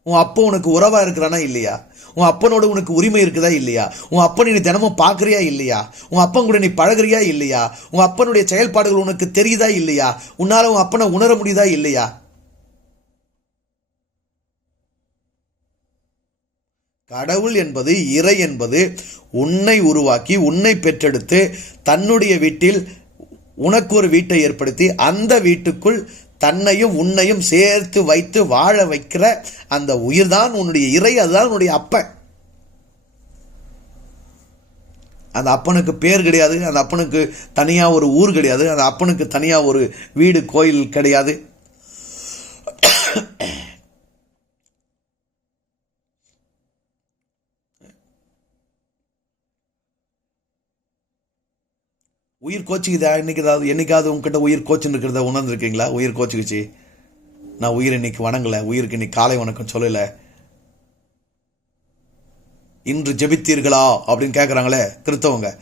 உன் அப்பா உனக்கு உறவா இருக்கிறானா இல்லையா? உன் அப்பனோட உனக்கு உரிமை இருக்குதா இல்லையா? உன் அப்பனை நீ தினமும் பார்க்குறியா இல்லையா? உன் அப்பன் கூட நீ பழகுறியா இல்லையா? உன் அப்பனுடைய செயல்பாடுகள் உனக்கு தெரியுதா இல்லையா? உன்னால உன் அப்பனை உணர முடியுதா இல்லையா? கடவுள் என்பது, இறை என்பது உன்னை உருவாக்கி உன்னை பெற்றெடுத்து தன்னுடைய வீட்டில் உனக்கு ஒரு வீட்டை ஏற்படுத்தி அந்த வீட்டுக்குள் தன்னையும் உன்னையும் சேர்த்து வைத்து வாழ வைக்கிற அந்த உயிர் தான் உன்னுடைய இறை. அதுதான் உன்னுடைய அப்பன். அந்த அப்பனுக்கு பேர் கிடையாது, அந்த அப்பனுக்கு தனியா ஒரு ஊர் கிடையாது, அந்த அப்பனுக்கு தனியா ஒரு வீடு கோயில் கிடையாது. உயிர் கோச்சிக்குதா? என்னைக்காவது உங்ககிட்ட உயிர் கோச்சுன்னு இருக்கிறத உணர்ந்துருக்கீங்களா? உயிர் கோச்சிக்குச்சு, நான் உயிர் இன்னைக்கு வணங்கலை, உயிருக்கு இன்னைக்கு காலை வணக்கம் சொல்லலை, இன்று ஜெபித்தீர்களா அப்படின்னு கேட்குறாங்களே கிறிஸ்தவங்க.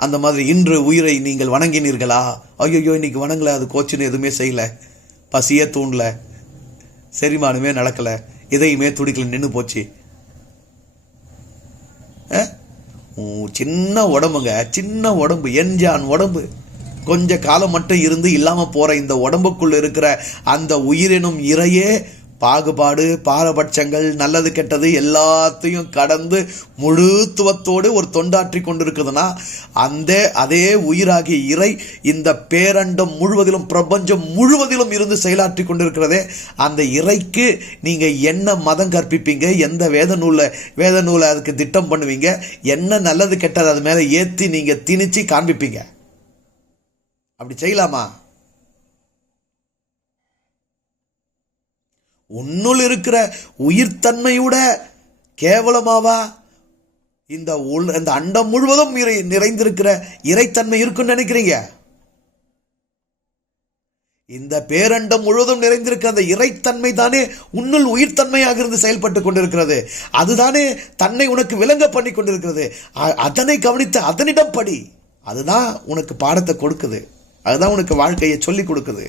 அந்த மாதிரி இன்று உயிரை நீங்கள் வணங்கினீர்களா? ஐயோ இன்னைக்கு வணங்கலை, அது கோச்சுன்னு எதுவுமே செய்யலை, பசியே தூண்டலை, செரிமானமே நடக்கலை, இதையுமே துடிக்கல, நின்று போச்சு. சின்ன உடம்புங்க, சின்ன உடம்பு, என்ஜான் உடம்பு, கொஞ்ச காலம் மட்டும் இருந்து இல்லாம போற இந்த உடம்புக்குள்ள இருக்கிற அந்த உயிரினும் இறையே பாகுபாடு, பாரபட்சங்கள், நல்லது கெட்டது எல்லாத்தையும் கடந்து முழுத்துவத்தோடு ஒரு தொண்டாற்றி கொண்டிருக்குதுன்னா அதே உயிராகிய இறை இந்த பேரண்டம் முழுவதிலும், பிரபஞ்சம் முழுவதிலும் இருந்து செயலாற்றி கொண்டிருக்கிறதே, அந்த இறைக்கு நீங்க என்ன மதம் கற்பிப்பீங்க? எந்த வேத நூலை அதுக்கு திட்டம் பண்ணுவீங்க? என்ன நல்லது கெட்டது அது மேல ஏத்தி நீங்க திணிச்சு காண்பிப்பீங்க? அப்படி செய்யலாமா? உன்னுள் இருக்கிற உயிர்த்தன்மையோட கேவலமாவா இந்த அண்டம் முழுவதும் நிறைந்திருக்கிற இறைத்தன்மை இருக்குன்னு நினைக்கிறீங்க? இந்த பேரண்டம் முழுவதும் நிறைந்திருக்கிற அந்த இறைத்தன்மை தானே உன்னுள் உயிர்த்தன்மையாக இருந்து செயல்பட்டு கொண்டிருக்கிறது. அதுதானே தன்னை உனக்கு விளங்க பண்ணி கொண்டிருக்கிறது. அதனை கவனித்து அதனிடம் படி. அதுதான் உனக்கு பாடத்தை கொடுக்குது, அதுதான் உனக்கு வாழ்க்கையை சொல்லி கொடுக்குது.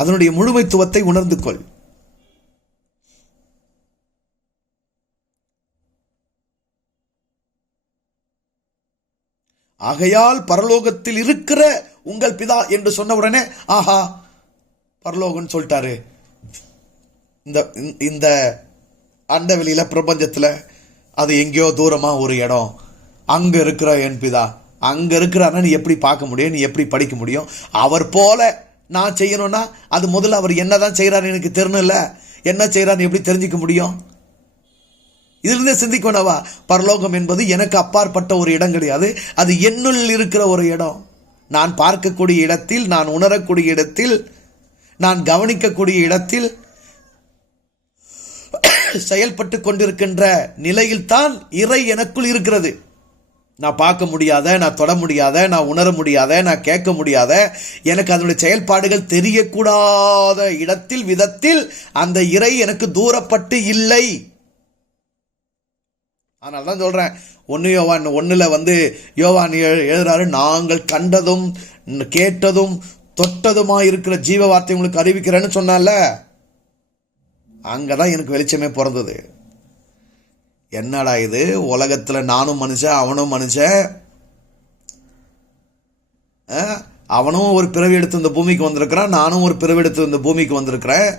அதனுடைய முழுமைத்துவத்தை உணர்ந்து கொள். ஆகையால் பரலோகத்தில் இருக்கிற உங்கள் பிதா என்று சொன்ன உடனே ஆஹா பரலோகம் சொல்லிட்டாரு. இந்த அண்டவெளியில பிரபஞ்சத்துல அது எங்கேயோ தூரமா ஒரு இடம், அங்க இருக்கிற என் பிதா அங்க இருக்கிறாருன்னா நீ எப்படி பார்க்க முடியும்? நீ எப்படி படிக்க முடியும்? அவர் போல நான் செய்யணும்னா அது முதல்ல அவர் என்னதான் செய்யறாரு எனக்கு தெரியணும்ல. என்ன செய்யறாரு எப்படி தெரிஞ்சுக்க முடியும்? இதிலிருந்தே சிந்திக்கணவா, பரலோகம் என்பது எனக்கு அப்பாற்பட்ட ஒரு இடம் கிடையாது, அது என்னுள் இருக்கிற ஒரு இடம். நான் பார்க்கக்கூடிய இடத்தில், நான் உணரக்கூடிய இடத்தில், நான் கவனிக்கக்கூடிய இடத்தில், செயல்பட்டு கொண்டிருக்கின்ற நிலையில்தான் இறை எனக்குள் இருக்கிறது. நான் பார்க்க முடியாத, நான் தொட முடியாத, நான் உணர முடியாத, நான் கேட்க முடியாத, எனக்கு அதனுடைய செயல்பாடுகள் தெரியக்கூடாத இடத்தில் விதத்தில் அந்த இறை எனக்கு தூரப்பட்டு இல்லை. அதனால தான் சொல்றேன், 1 யோவான் 1 யோவான் எழுதுறாரு, நாங்கள் கண்டதும் கேட்டதும் தொட்டதுமா இருக்கிற ஜீவ வார்த்தை உங்களுக்கு அறிவிக்கிறேன்னு சொன்னால, அங்கதான் எனக்கு வெளிச்சமே பிறந்தது. என்னடா இது, உலகத்துல நானும் மனுஷன், அவனும் மனுஷன், அவனும் ஒரு பிறவி எடுத்து இந்த பூமிக்கு வந்திருக்கிறான், நானும் ஒரு பிறவி எடுத்து இந்த பூமிக்கு வந்திருக்கிறேன்.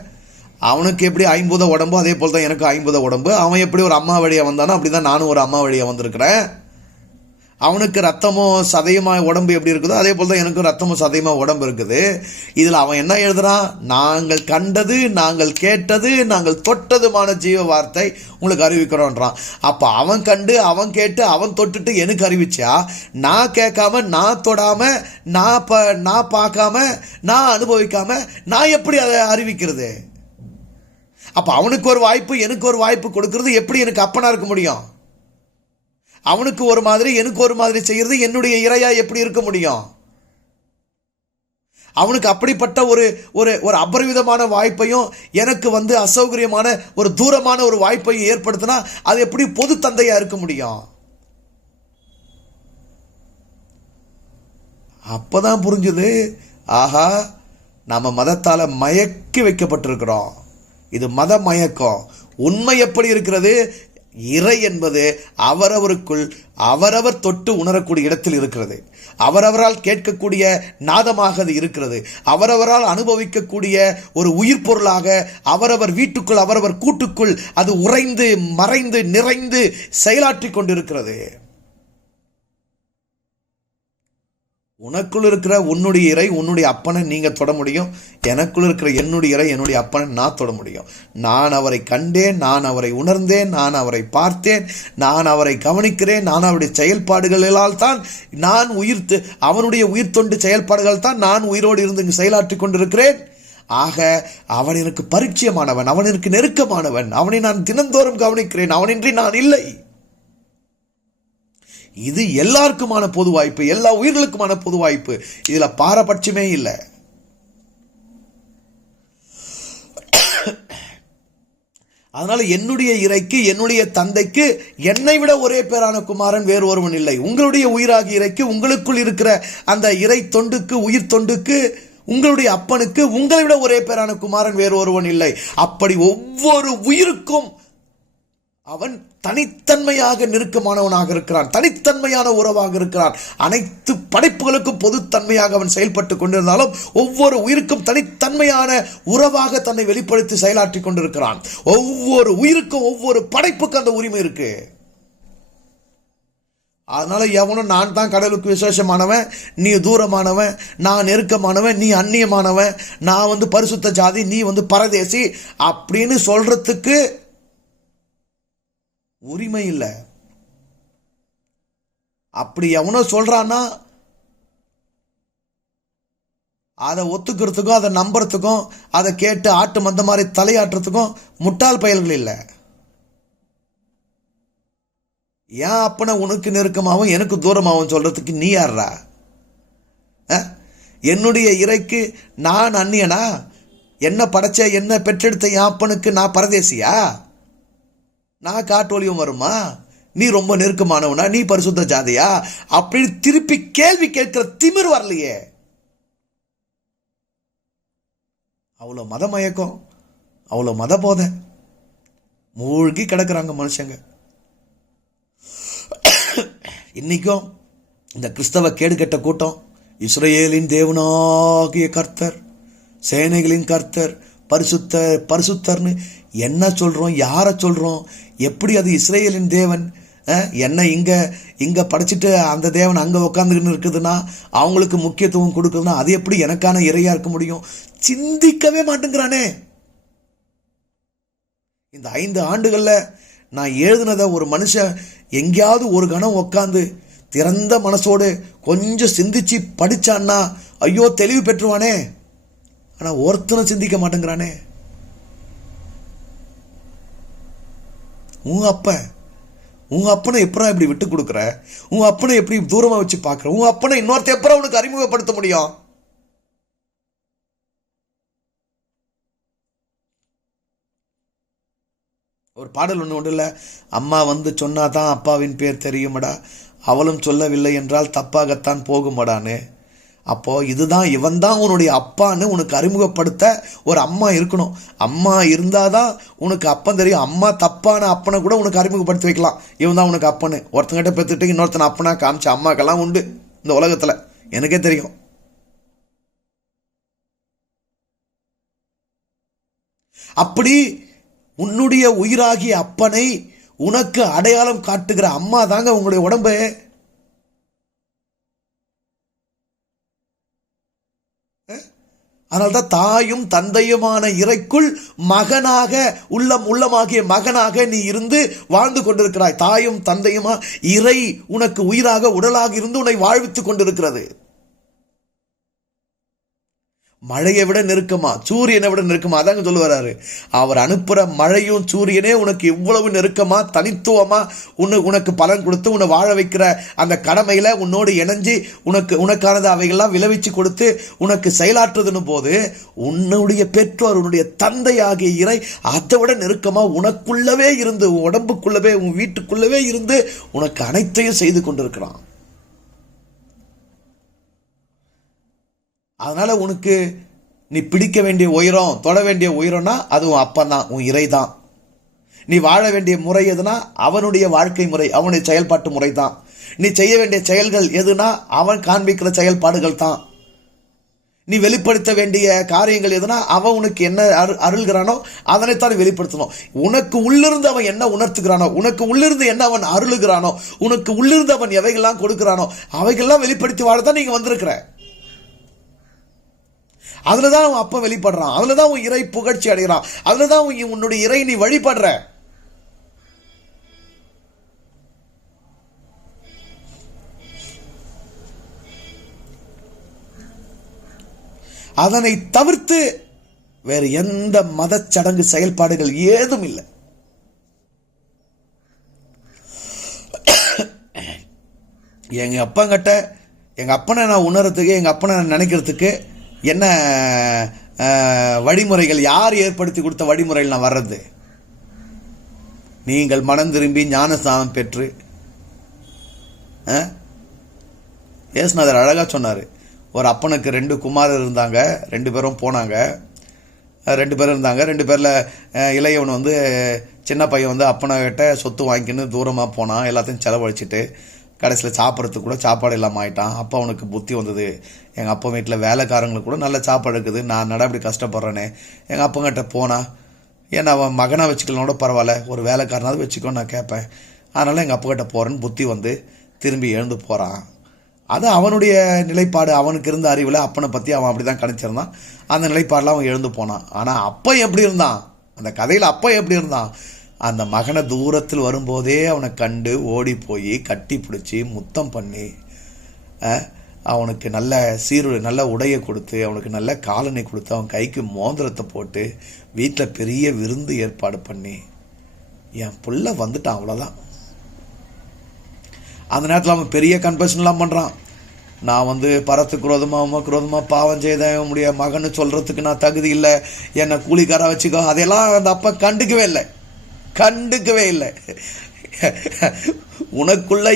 அவனுக்கு எப்படி 50 உடம்பு, அதே போல் தான் எனக்கு 50 உடம்பு. அவன் எப்படி ஒரு அம்மா வழியா வந்தானோ அப்படிதான் நானும் ஒரு அம்மா வழியா வந்திருக்கிறேன். அவனுக்கு ரத்தமும் சதையுமா உடம்பு எப்படி இருக்குதோ அதே போல் தான் எனக்கும் ரத்தமும் சதையுமா உடம்பு இருக்குது. இதில் அவன் என்ன எழுதுறான், நாங்கள் கண்டது, நாங்கள் கேட்டது, நாங்கள் தொட்டதுமான ஜீவ வார்த்தை உங்களுக்கு அறிவிக்கிறோன்றான். அப்போ அவன் கண்டு, அவன் கேட்டு, அவன் தொட்டுட்டு எனக்கு அறிவிச்சா, நான் கேட்காம, நான் தொடாம, நான் பார்க்காம, நான் அனுபவிக்காம நான் எப்படி அதை அறிவிக்கிறது? அப்போ அவனுக்கு ஒரு வாய்ப்பு, எனக்கு ஒரு வாய்ப்பு கொடுக்கறது எப்படி எனக்கு அப்பனா இருக்க முடியும்? அவனுக்கு ஒரு மாதிரி, எனக்கு ஒரு மாதிரி செய்யறது என்னுடைய இறையா எப்படி இருக்க முடியும்? அவனுக்கு அப்படிப்பட்ட ஒரு ஒரு அபரிவிதமான வாய்ப்பையும் எனக்கு அசௌகரியமான ஒரு தூரமான ஒரு வாய்ப்பையும் ஏற்படுத்தினா அது எப்படி பொது தந்தையா இருக்க முடியும்? அப்பதான் புரிஞ்சுது, ஆஹா, நம்ம மதத்தால மயக்கி வைக்கப்பட்டிருக்கிறோம். இது மத மயக்கம். உண்மை எப்படி இருக்கிறது? இறை என்பது அவரவருக்குள் அவரவர் தொட்டு உணரக்கூடிய இடத்தில் இருக்கிறது. அவரவரால் கேட்கக்கூடிய நாதமாக அது இருக்கிறது. அவரவரால் அனுபவிக்கக்கூடிய ஒரு உயிர் பொருளாக அவரவர் வீட்டுக்குள், அவரவர் கூட்டுக்குள் அது உறைந்து மறைந்து நிறைந்து செயலாற்றி கொண்டிருக்கிறது. உனக்குள் இருக்கிற உன்னுடைய இறை, உன்னுடைய அப்பனை நீங்க தொட முடியும். எனக்குள் இருக்கிற என்னுடைய இறை, என்னுடைய அப்பனை நான் தொட முடியும். நான் அவரை கண்டேன், நான் அவரை உணர்ந்தேன், நான் அவரை பார்த்தேன், நான் அவரை கவனிக்கிறேன். நான் அவருடைய செயல்பாடுகளால் தான் நான் அவனுடைய உயிர் தொண்டு செயல்பாடுகள் தான் நான் உயிரோடு இருந்து இங்கு செயலாற்றி கொண்டிருக்கிறேன். ஆக அவன் எனக்கு பரிச்சயமானவன், அவன் எனக்கு நெருக்கமானவன், அவனை நான் தினந்தோறும் கவனிக்கிறேன், அவனின்றி நான் இல்லை. இது எல்லாருக்குமான பொது வாய்ப்பு, எல்லா உயிர்களுக்குமான பொது வாய்ப்பு. இதுல பாரபட்சமே இல்லை. அதனால என்னுடைய இறைக்கு, என்னுடைய தந்தைக்கு என்னை விட ஒரே பேரான குமாரன் வேறு ஒருவன் இல்லை. உங்களுடைய உயிராகிய இறைக்கு, உங்களுக்குள் இருக்கிற அந்த இறை தொண்டுக்கு, உயிர் தொண்டுக்கு, உங்களுடைய அப்பனுக்கு உங்களை விட ஒரே பேரான குமாரன் வேறு ஒருவன் இல்லை. அப்படி ஒவ்வொரு உயிருக்கும் அவன் தனித்தன்மையாக நெருக்கமானவனாக இருக்கிறான், தனித்தன்மையான உறவாக இருக்கிறான். அனைத்து படைப்புகளுக்கும் பொதுத்தன்மையாக அவன் செயல்பட்டு கொண்டிருந்தாலும் ஒவ்வொரு உயிருக்கும் தனித்தன்மையான உறவாக தன்னை வெளிப்படுத்தி செயலாற்றி கொண்டிருக்கிறான். ஒவ்வொரு உயிருக்கும், ஒவ்வொரு படைப்புக்கும் அந்த உரிமை இருக்கு. அதனால எவனும் நான் தான் கடவுளுக்கு விசேஷமானவன், நீ தூரமானவன், நான் நெருக்கமானவன், நீ அந்நியமானவன், நான் பரிசுத்த ஜாதி, நீ பரதேசி அப்படின்னு சொல்றதுக்கு உரிமை இல்லை. அப்படி எவனோ சொல்றான்னா அதை ஒத்துக்கிறதுக்கும், அதை நம்புறதுக்கும், அதை கேட்டு ஆட்டு மந்த மாதிரி தலையாட்டுறதுக்கும் முட்டாள் பயல்கள் இல்லை. ஏன் அப்பனை உனக்கு நெருக்கமாகவும் எனக்கு தூரமாகவும் சொல்றதுக்கு நீ யாரா? என்னுடைய இறைக்கு நான் அந்நியனா? என்ன படைச்ச, என்ன பெற்றெடுத்த என் அப்பனுக்கு நான் பரதேசியா? நான் காட்டொலியும் வருமா? நீ ரொம்ப நெருக்கமானவனா? நீ பரிசுத்த ஜாதியா? அப்படின்னு திருப்பி கேள்வி கேட்கிற திமிர் வரலையே. அவ்வளவு மத மயக்கம், அவ்வளவு மத போதை மூழ்கி கிடக்குறாங்க மனுஷங்க. இன்னைக்கும் இந்த கிறிஸ்தவ கேடுகெட்ட கூட்டம், இஸ்ரவேலின் தேவனாகிய கர்த்தர், சேனைகளின் கர்த்தர், பரிசுத்தர் பரிசுத்தர்னு என்ன சொல்றோம்? யாரை சொல்றோம்? எப்படி அது இஸ்ரவேலின் தேவன்? என்ன இங்க படைச்சிட்டு அந்த தேவன் அங்க உட்காந்துக்கின்னு இருக்குதுன்னா, அவங்களுக்கு முக்கியத்துவம் கொடுக்குதுன்னா, அது எப்படி எனக்கான இறையா இருக்க முடியும்? சிந்திக்கவே மாட்டேங்கிறானே. இந்த 5 ஆண்டுகள்ல நான் எழுதுனதை ஒரு மனுஷன் எங்கேயாவது ஒரு கணம் உட்காந்து திறந்த மனசோடு கொஞ்சம் சிந்திச்சு படிச்சான்னா ஐயோ தெளிவு பெற்றுவானே. ஆனா ஒருத்தனும் சிந்திக்க மாட்டேங்கிறானே. உன் அப்பன், உன் அப்பனை எப்படா இப்படி விட்டு கொடுக்குற? உன் அப்பனை எப்படி தூரமா வச்சு பார்க்குற? உன் அப்பனை இன்னொருத்த எப்படா உனக்கு அறிமுகப்படுத்த முடியும்? ஒரு பாடல் ஒன்று உண்டு இல்லை, அம்மா வந்து சொன்னாதான் அப்பாவின் பேர் தெரியுமடா, அவளும் சொல்லவில்லை என்றால் தப்பாகத்தான் போகுமடான்னு. அப்போ இதுதான், இவன் தான் உன்னுடைய அப்பான்னு உனக்கு அறிமுகப்படுத்த ஒரு அம்மா இருக்கணும். அம்மா இருந்தாதான் உனக்கு அப்பன் தெரியும். அம்மா தப்பான அப்பனை கூட உனக்கு அறிமுகப்படுத்தி வைக்கலாம், இவன் தான் உனக்கு அப்பன்னு. ஒருத்தங்கிட்ட பெற்றுட்டு இன்னொருத்தனை அப்பனா காமிச்ச அம்மாக்கெல்லாம் உண்டு இந்த உலகத்துல, எனக்கே தெரியும். அப்படி உன்னுடைய உயிராகிய அப்பனை உனக்கு அடையாளம் காட்டுகிற அம்மா தாங்க உங்களுடைய உடம்பு. அதனால்தான் தாயும் தந்தையுமான இறைக்குள் மகனாக உள்ளமாகிய மகனாக நீ இருந்து வாழ்ந்து கொண்டிருக்கிறாய். தாயும் தந்தையுமா இறை உனக்கு உயிராக உடலாக இருந்து உன்னை வாழ்வித்துக் கொண்டிருக்கிறது. மழையை விட நெருக்கமா, சூரியனை விட நெருக்கமா, அதாங்க சொல்லுவாரு. அவர் அனுப்புற மழையும் சூரியனே உனக்கு இவ்வளவு நெருக்கமா தனித்துவமா உனக்கு பலன் கொடுத்து உன்னை வாழ வைக்கிற அந்த கடமையில உன்னோடு இணைஞ்சு உனக்கானது அவைகள்லாம் விளைவிச்சு கொடுத்து உனக்கு செயலாற்றுதுன்னு போது உன்னுடைய பெற்றோர் உன்னுடைய தந்தை ஆகிய இறை அதை விட நெருக்கமா உனக்குள்ளவே இருந்து, உன் உடம்புக்குள்ளவே உன் வீட்டுக்குள்ளவே இருந்து உனக்கு அனைத்தையும் செய்து கொண்டிருக்கிறான். அதனால உனக்கு நீ பிடிக்க வேண்டிய உயரம், தொட வேண்டிய உயரம்னா அது உன் அப்பன் தான், உன் இறை தான். நீ வாழ வேண்டிய முறை எதுனா அவனுடைய வாழ்க்கை முறை, அவனுடைய செயல்பாட்டு முறை தான். நீ செய்ய வேண்டிய செயல்கள் எதுனா அவன் காண்பிக்கிற செயல்பாடுகள் தான். நீ வெளிப்படுத்த வேண்டிய காரியங்கள் எதுனா அவன் உனக்கு என்ன அருள்கிறானோ அதனைத்தான் வெளிப்படுத்தணும். உனக்கு உள்ளிருந்து அவன் என்ன உணர்த்துகிறானோ, உனக்கு உள்ளிருந்து என்ன அவன் அருளுகிறானோ, உனக்கு உள்ளிருந்து அவன் எவைகள்லாம் கொடுக்கிறானோ அவைகள்லாம் வெளிப்படுத்தி வாழத்தான் நீங்க வந்திருக்கிற. அதுலதான் அவன் அப்ப வெளிப்படுறான், அதுலதான் உன் இறை புகழ்ச்சி அடைகிறான், அதுலதான் உன்னுடைய இறை நீ வழிபடுற. அதனை தவிர்த்து வேறு எந்த மத சடங்கு செயல்பாடுகள் ஏதும் இல்லை. எங்க அப்பங்கிட்ட எங்க அப்பனை நான் உணர்றதுக்கு, எங்க அப்பனை நான் நினைக்கிறதுக்கு என்ன வழிமுறைகள், யார் ஏற்படுத்தி கொடுத்த வழிமுறைகள் நான் வர்றது? நீங்கள் மனம் திரும்பி ஞானஸ்நானம் பெற்று, ஏசுநாதர் அழகா சொன்னார். ஒரு அப்பனுக்கு 2 குமாரர் இருந்தாங்க, 2 பேரும் போனாங்க. 2 பேரும் இருந்தாங்க. 2 பேரில் இளையவன் வந்து சின்ன பையன் வந்து அப்பனை கிட்ட சொத்து வாங்கிக்கின்னு தூரமாக போனான், எல்லாத்தையும் செலவழிச்சிட்டு கடைசியில் சாப்பிட்றதுக்கு கூட சாப்பாடு இல்லாமல் ஆயிட்டான். அப்போ அவனுக்கு புத்தி வந்தது, எங்கள் அப்பா வீட்டில் வேலைக்காரங்களுக்கு கூட நல்ல சாப்பாடு இருக்குது, நான் நட இப்படி கஷ்டப்படுறேனே. எங்கள் அப்பங்கிட்ட போனால் ஏன்னா அவன் மகனாக வச்சுக்கலாம் கூட பரவாயில்ல, ஒரு வேலைக்காரனாவது வச்சுக்கோ நான் கேட்பேன். அதனால் எங்கள் அப்பங்கிட்ட போகிறேன்னு புத்தி வந்து திரும்பி எழுந்து போகிறான். அது அவனுடைய நிலைப்பாடு, அவனுக்கு இருந்த அறிவில் அப்பனை பற்றி அவன் அப்படி தான் கணிச்சிருந்தான். அந்த நிலைப்பாடில் அவன் எழுந்து போனான். ஆனால் அப்பா எப்படி இருந்தான், அந்த கதையில் அப்பா எப்படி இருந்தான், அந்த மகனை தூரத்தில் வரும்போதே அவனை கண்டு ஓடி போய் கட்டி பிடிச்சி முத்தம் பண்ணி அவனுக்கு நல்ல உடையை கொடுத்து அவனுக்கு நல்ல காலனை கொடுத்து அவன் கைக்கு மோதிரத்தை போட்டு வீட்டில் பெரிய விருந்து ஏற்பாடு பண்ணி என் புள்ள வந்துட்டான். அவ்வளோதான். அந்த நேரத்தில் அவன் பெரிய கன்ஃபெஷன்லாம் பண்ணுறான். நான் வந்து பரத்துக்கு குரோதமாக பாவம் செய்தேன், உன்னுடைய மகன்னு சொல்கிறதுக்கு நான் தகுதி இல்லை, என்னை கூலிக்காரா வச்சுக்கோ. அதையெல்லாம் அந்த அப்பா கண்டுக்கவே இல்லை. உனக்குள்ள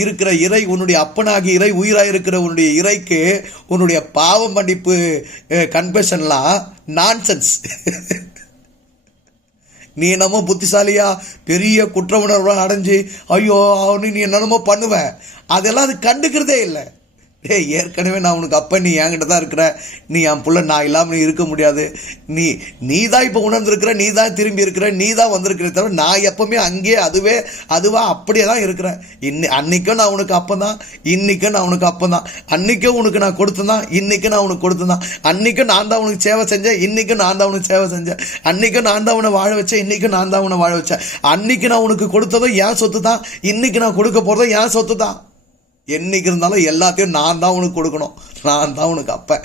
இருக்கிற இறை, உன்னுடைய அப்பனாகி இறை உயிராக இருக்கிற உன்னுடைய இறைக்கு உன்னுடைய பாவ மன்னிப்பு கன்ஃபெஷன்லாம் நான்சென்ஸ். நீ என்னமோ புத்திசாலியா பெரிய குற்ற உணர்வு அடைஞ்சு ஐயோ அவனு நீ என்னமோ பண்ணுவ, அதெல்லாம் அது கண்டுக்கிறதே இல்லை. ஏற்கனவே நான் உனக்கு அப்ப, நீ என்கிட்ட தான் இருக்கிற, நீ என் புள்ள, நான் இல்லாமல் நீ இருக்க முடியாது, நீ தான் இப்போ உணர்ந்துருக்கிற, நீ தான் திரும்பி இருக்கிற, நீ தான் வந்திருக்கிற, தவிர நான் எப்பவுமே அங்கேயே அதுவா அப்படியே தான் இருக்கிறேன். அன்னைக்கும் நான் உனக்கு அப்பந்தான், இன்னைக்கும் நான் உனக்கு அப்பந்தான், அன்னைக்கும் உனக்கு நான் கொடுத்ததான், இன்னைக்கும் நான் உனக்கு கொடுத்ததான், அன்னைக்கும் நான் தான் உனக்கு சேவை செஞ்சேன், இன்னைக்கும் நான் தான் உனக்கு சேவை செஞ்சேன், அன்னைக்கும் நான் தான் உன்னை வாழ வச்சேன், இன்னைக்கும் நான் தான் உன்னை வாழ வச்சேன், அன்னைக்கு நான் உனக்கு கொடுத்ததும் என் சொத்து தான், இன்னைக்கு நான் கொடுக்க போறதும் என் சொத்து தான். என்னைக்கு இருந்தாலும் எல்லாத்தையும் நான் தான் உனக்கு கொடுக்கணும், நான் தான் உனக்கு அப்ப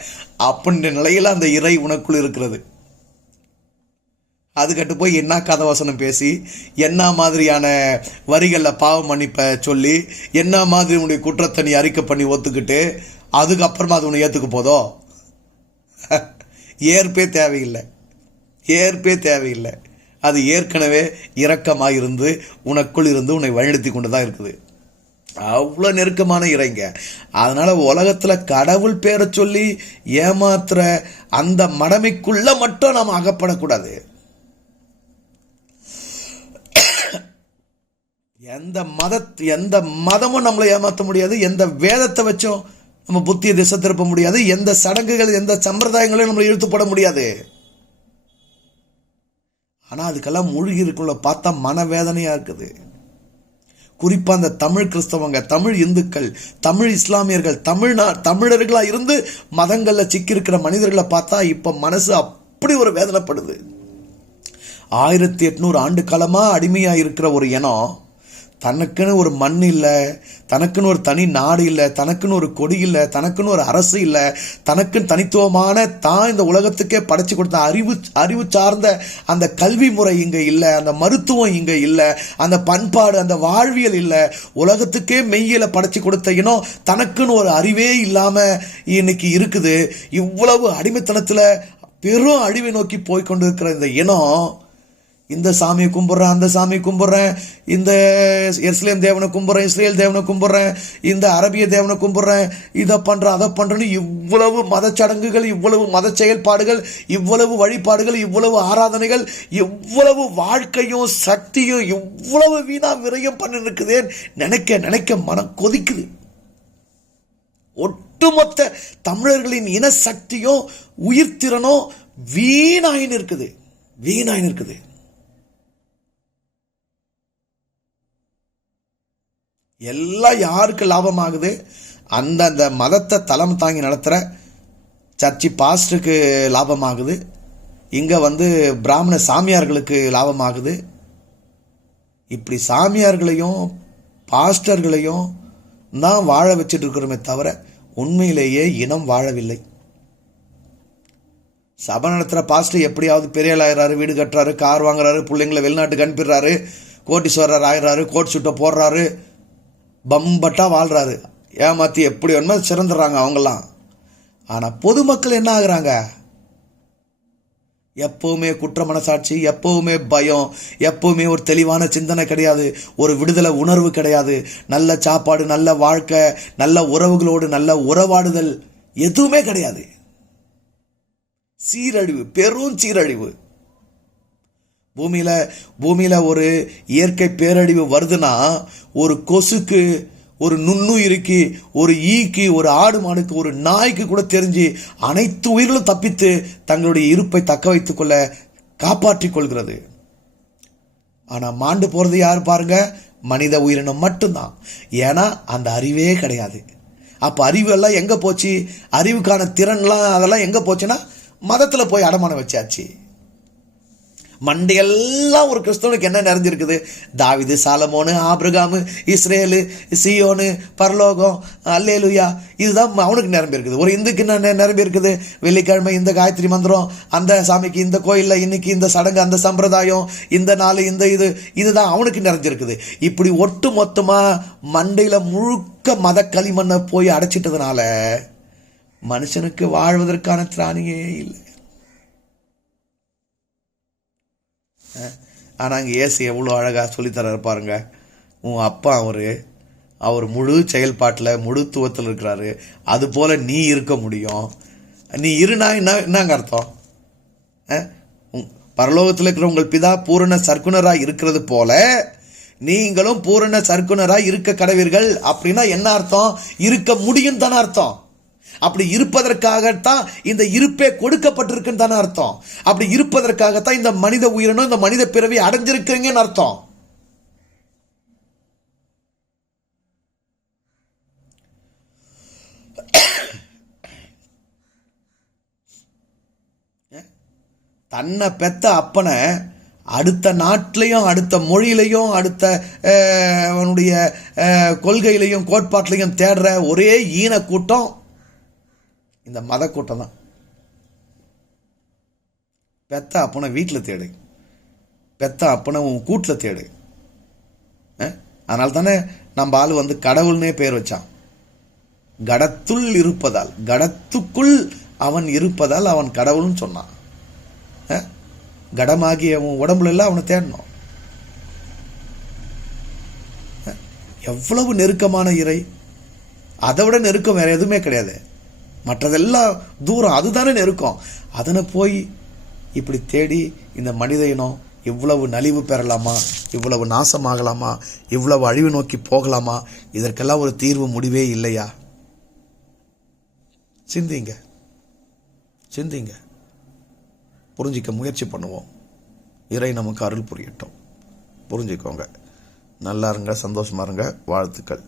அப்படின்ற நிலையில் அந்த இறை உனக்குள் இருக்கிறது. அதுக்கட்டு போய் என்ன கதை வசனம் பேசி, என்ன மாதிரியான வரிகளில் பாவ மன்னிப்பை சொல்லி, என்ன மாதிரி உன்னுடைய குற்றத்தை நீ அறிக்கை பண்ணி ஒத்துக்கிட்டு அதுக்கப்புறமா அது உன்னை ஏற்றுக்க போதோ? ஏற்பே தேவையில்லை, ஏற்பே தேவையில்லை. அது ஏற்கனவே இரக்கமாக இருந்து உனக்குள் இருந்து உன்னை வழிநடத்தி கொண்டு தான் இருக்குது. அவ்வளோ நெருக்கமான இறைங்க. அதனால உலகத்தில் கடவுள் பேரை சொல்லி ஏமாத்துற அந்த மடமைக்குள்ள மட்டும் நாம் அகப்படக்கூடாது. எந்த மதமும் நம்மளை ஏமாற்ற முடியாது. எந்த வேதத்தை வச்சும் நம்ம புத்தியை திசை திருப்ப முடியாது. எந்த சடங்குகள், எந்த சம்பிரதாயங்களையும் நம்மளை இழுத்துப்பட முடியாது. ஆனால் அதுக்கெல்லாம் மூழ்கி இருக்குள்ள பார்த்தா மனவேதனையாக இருக்குது. குறிப்பாக அந்த தமிழ் கிறிஸ்தவங்க, தமிழ் இந்துக்கள், தமிழ் இஸ்லாமியர்கள், தமிழர்களாக இருந்து மதங்களில் சிக்கியிருக்கிற மனிதர்களை பார்த்தா இப்போ மனசு அப்படி ஒரு வேதனைப்படுது. 1800 ஆண்டு காலமாக அடிமையாக இருக்கிற ஒரு இனம், தனக்குன்னு ஒரு மண் இல்லை, தனக்குன்னு ஒரு தனி நாடு இல்லை, தனக்குன்னு ஒரு கொடி இல்லை, தனக்குன்னு ஒரு அரசு இல்லை, தனக்குன்னு தனித்துவமான தான் இந்த உலகத்துக்கே படைச்சு கொடுத்த அறிவு சார்ந்த அந்த கல்வி முறை இங்கே இல்லை, அந்த மருத்துவம் இங்கே இல்லை, அந்த பண்பாடு, அந்த வாழ்வியல் இல்லை. உலகத்துக்கே மெய்யில படைச்சு கொடுத்த இனம் தனக்குன்னு ஒரு அறிவே இல்லாமல் இன்னைக்கு இருக்குது. இவ்வளவு அடிமைத்தனத்தில் பெரும் அழிவை நோக்கி போய்கொண்டிருக்கிற இந்த இனம், இந்த சாமியை கும்பிட்றேன், அந்த சாமியை கும்பிட்றேன், இந்த எருசலேம் தேவனை கும்பிட்றேன், இஸ்ரேல் தேவனை கும்பிட்றேன், இந்த அரபிய தேவனை கும்பிட்றேன், இதை பண்ணுறேன், அதை பண்ணுறேன்னு இவ்வளவு மதச்சடங்குகள், இவ்வளவு மத செயல்பாடுகள், இவ்வளவு வழிபாடுகள், இவ்வளவு ஆராதனைகள், இவ்வளவு வாழ்க்கையும் சக்தியும் இவ்வளவு வீணா விரயம் பண்ணி இருக்குதே நினைக்க நினைக்க மனம் கொதிக்குது. ஒட்டுமொத்த தமிழர்களின் இன சக்தியும் உயிர்த்திறனும் வீணாயின்னு இருக்குது, வீணாயின்னு இருக்குது. எல்லாம் யாருக்கு லாபமாகுது? அந்தந்த மதத்தை தளம் தாங்கி நடத்துகிற சர்ச்சி பாஸ்டருக்கு லாபமாகுது. இங்கே பிராமண சாமியார்களுக்கு லாபமாகுது. இப்படி சாமியார்களையும் பாஸ்டர்களையும் தான் வாழ வச்சுட்டு இருக்கிறோமே தவிர உண்மையிலேயே இனம் வாழவில்லை. சபை நடத்துகிற பாஸ்டர் எப்படியாவது பெரிய ஆகிறாரு, வீடு கட்டுறாரு, கார் வாங்குறாரு, பிள்ளைங்களை வெளிநாட்டுக்கு அனுப்பிடுறாரு, கோட்டீஸ்வரர் ஆகிறாரு, கோட் சுட்டை போடுறாரு, பம்பட்டா வாழ்றாரு, ஏமாத்தி எப்படி வேணுமோ சிறந்துடுறாங்க அவங்கெல்லாம். ஆனால் பொதுமக்கள் என்ன ஆகுறாங்க? எப்பவுமே குற்ற மனசாட்சி, எப்பவுமே பயம், எப்பவுமே ஒரு தெளிவான சிந்தனை கிடையாது, ஒரு விடுதலை உணர்வு கிடையாது, நல்ல சாப்பாடு, நல்ல வாழ்க்கை, நல்ல உறவுகளோடு நல்ல உறவாடுதல் எதுவுமே கிடையாது. சீரழிவு, பெரும் சீரழிவு. பூமியில ஒரு இயற்கை பேரழிவு வருதுன்னா, ஒரு கொசுக்கு, ஒரு நுண்ணுயிருக்கு, ஒரு ஈக்கு, ஒரு ஆடு மாடுக்கு, ஒரு நாய்க்கு கூட தெரிஞ்சு அனைத்து உயிர்களும் தப்பித்து தங்களுடைய இருப்பை தக்க வைத்துக் கொள்ள காப்பாற்றிக் கொள்கிறது. ஆனா மாண்டு போறது யார் பாருங்க? மனித உயிரினம் மட்டும்தான். ஏன்னா அந்த அறிவே கிடையாது. அப்ப அறிவு எல்லாம் எங்க போச்சு? அறிவுக்கான திறன்லாம் அதெல்லாம் எங்க போச்சுன்னா மதத்துல போய் அடமானம் வச்சாச்சு. மண்டையெல்லாம் ஒரு கிறிஸ்தவனுக்கு என்ன நிறைஞ்சிருக்குது? தாவீது, சாலமோனு, ஆபிரகாமு, இஸ்ரேலு, சியோனு, பரலோகம், அல்லேலூயா, இதுதான் அவனுக்கு நிரம்பி இருக்குது. ஒரு இந்துக்கு என்ன நிரம்பி இருக்குது? வெள்ளிக்கிழமை இந்த காயத்ரி மந்திரம், அந்த சாமிக்கு இந்த கோயிலில் இன்னைக்கு இந்த சடங்கு, அந்த சம்பிரதாயம், இந்த நாள், இந்த இதுதான் அவனுக்கு நிறைஞ்சிருக்குது. இப்படி ஒட்டு மொத்தமாக மண்டையில் முழுக்க மத களிமண்ணை போய் அடைச்சிட்டதுனால மனுஷனுக்கு வாழ்வதற்கான திராணியே இல்லை. ஆனால் அங்கே ஏசு எவ்வளோ அழகாக சொல்லித்தர பாருங்க. உன் அப்பா அவர் முழு செயல்பாட்டில் முழுத்துவத்தில் இருக்கிறாரு. அதுபோல் நீ இருக்க முடியும். நீ இருனா என்னங்க அர்த்தம்? பரலோகத்தில் இருக்கிற உங்கள் பிதா பூரண சர்க்குணராக இருக்கிறது போல நீங்களும் பூரண சர்க்குணராக இருக்க கடவீர்கள். அப்படின்னா என்ன அர்த்தம்? இருக்க முடியும் தானே அர்த்தம். அப்படி இருப்பதற்காகத்தான் இந்த இருப்பே கொடுக்கப்பட்டிருக்குன்னு தானே அர்த்தம். அப்படி இருப்பதற்காகத்தான் இந்த மனித உயிரினம், இந்த மனித பிறவி அடைஞ்சிருக்கிறீங்கன்னு அர்த்தம். தன்னை பெத்த அப்பனை அடுத்த நாட்டிலையும், அடுத்த மொழியிலையும், அடுத்த அவனுடைய கொள்கையிலையும் கோட்பாட்டிலையும் தேடுற ஒரே ஈன கூட்டம் இந்த மத கூட்டம் தான். பெத்த அப்பனை வீட்டில் தேடு, பெத்த அப்பனை உன் கூட்டில் தேடு. அதனால தானே நம்ம ஆள் வந்து கடவுள்னே பேர் வச்சான். கடத்துள் இருப்பதால், கடத்துக்குள் அவன் இருப்பதால் அவன் கடவுள்னு சொன்னான். கடமாகி அவன் உடம்புல எல்லாம் அவனை தேடணும். எவ்வளவு நெருக்கமான இறை! அதை விட நெருக்கம் வேற எதுவுமே கிடையாது. மற்றதெல்லாம் தூரம், அதுதானே நெருக்கம். அதனை போய் இப்படி தேடி இந்த மனித இனம் இவ்வளவு நலிவு பெறலாமா, இவ்வளவு நாசமாகலாமா, இவ்வளவு அழிவு நோக்கி போகலாமா? இதற்கெல்லாம் ஒரு தீர்வு, முடிவே இல்லையா? சிந்திங்க, சிந்திங்க, புரிஞ்சிக்க முயற்சி பண்ணுவோம். இறை நமக்கு அருள் புரியட்டும். புரிஞ்சுக்கோங்க. நல்லா இருங்க, சந்தோஷமா இருங்க. வாழ்த்துக்கள்.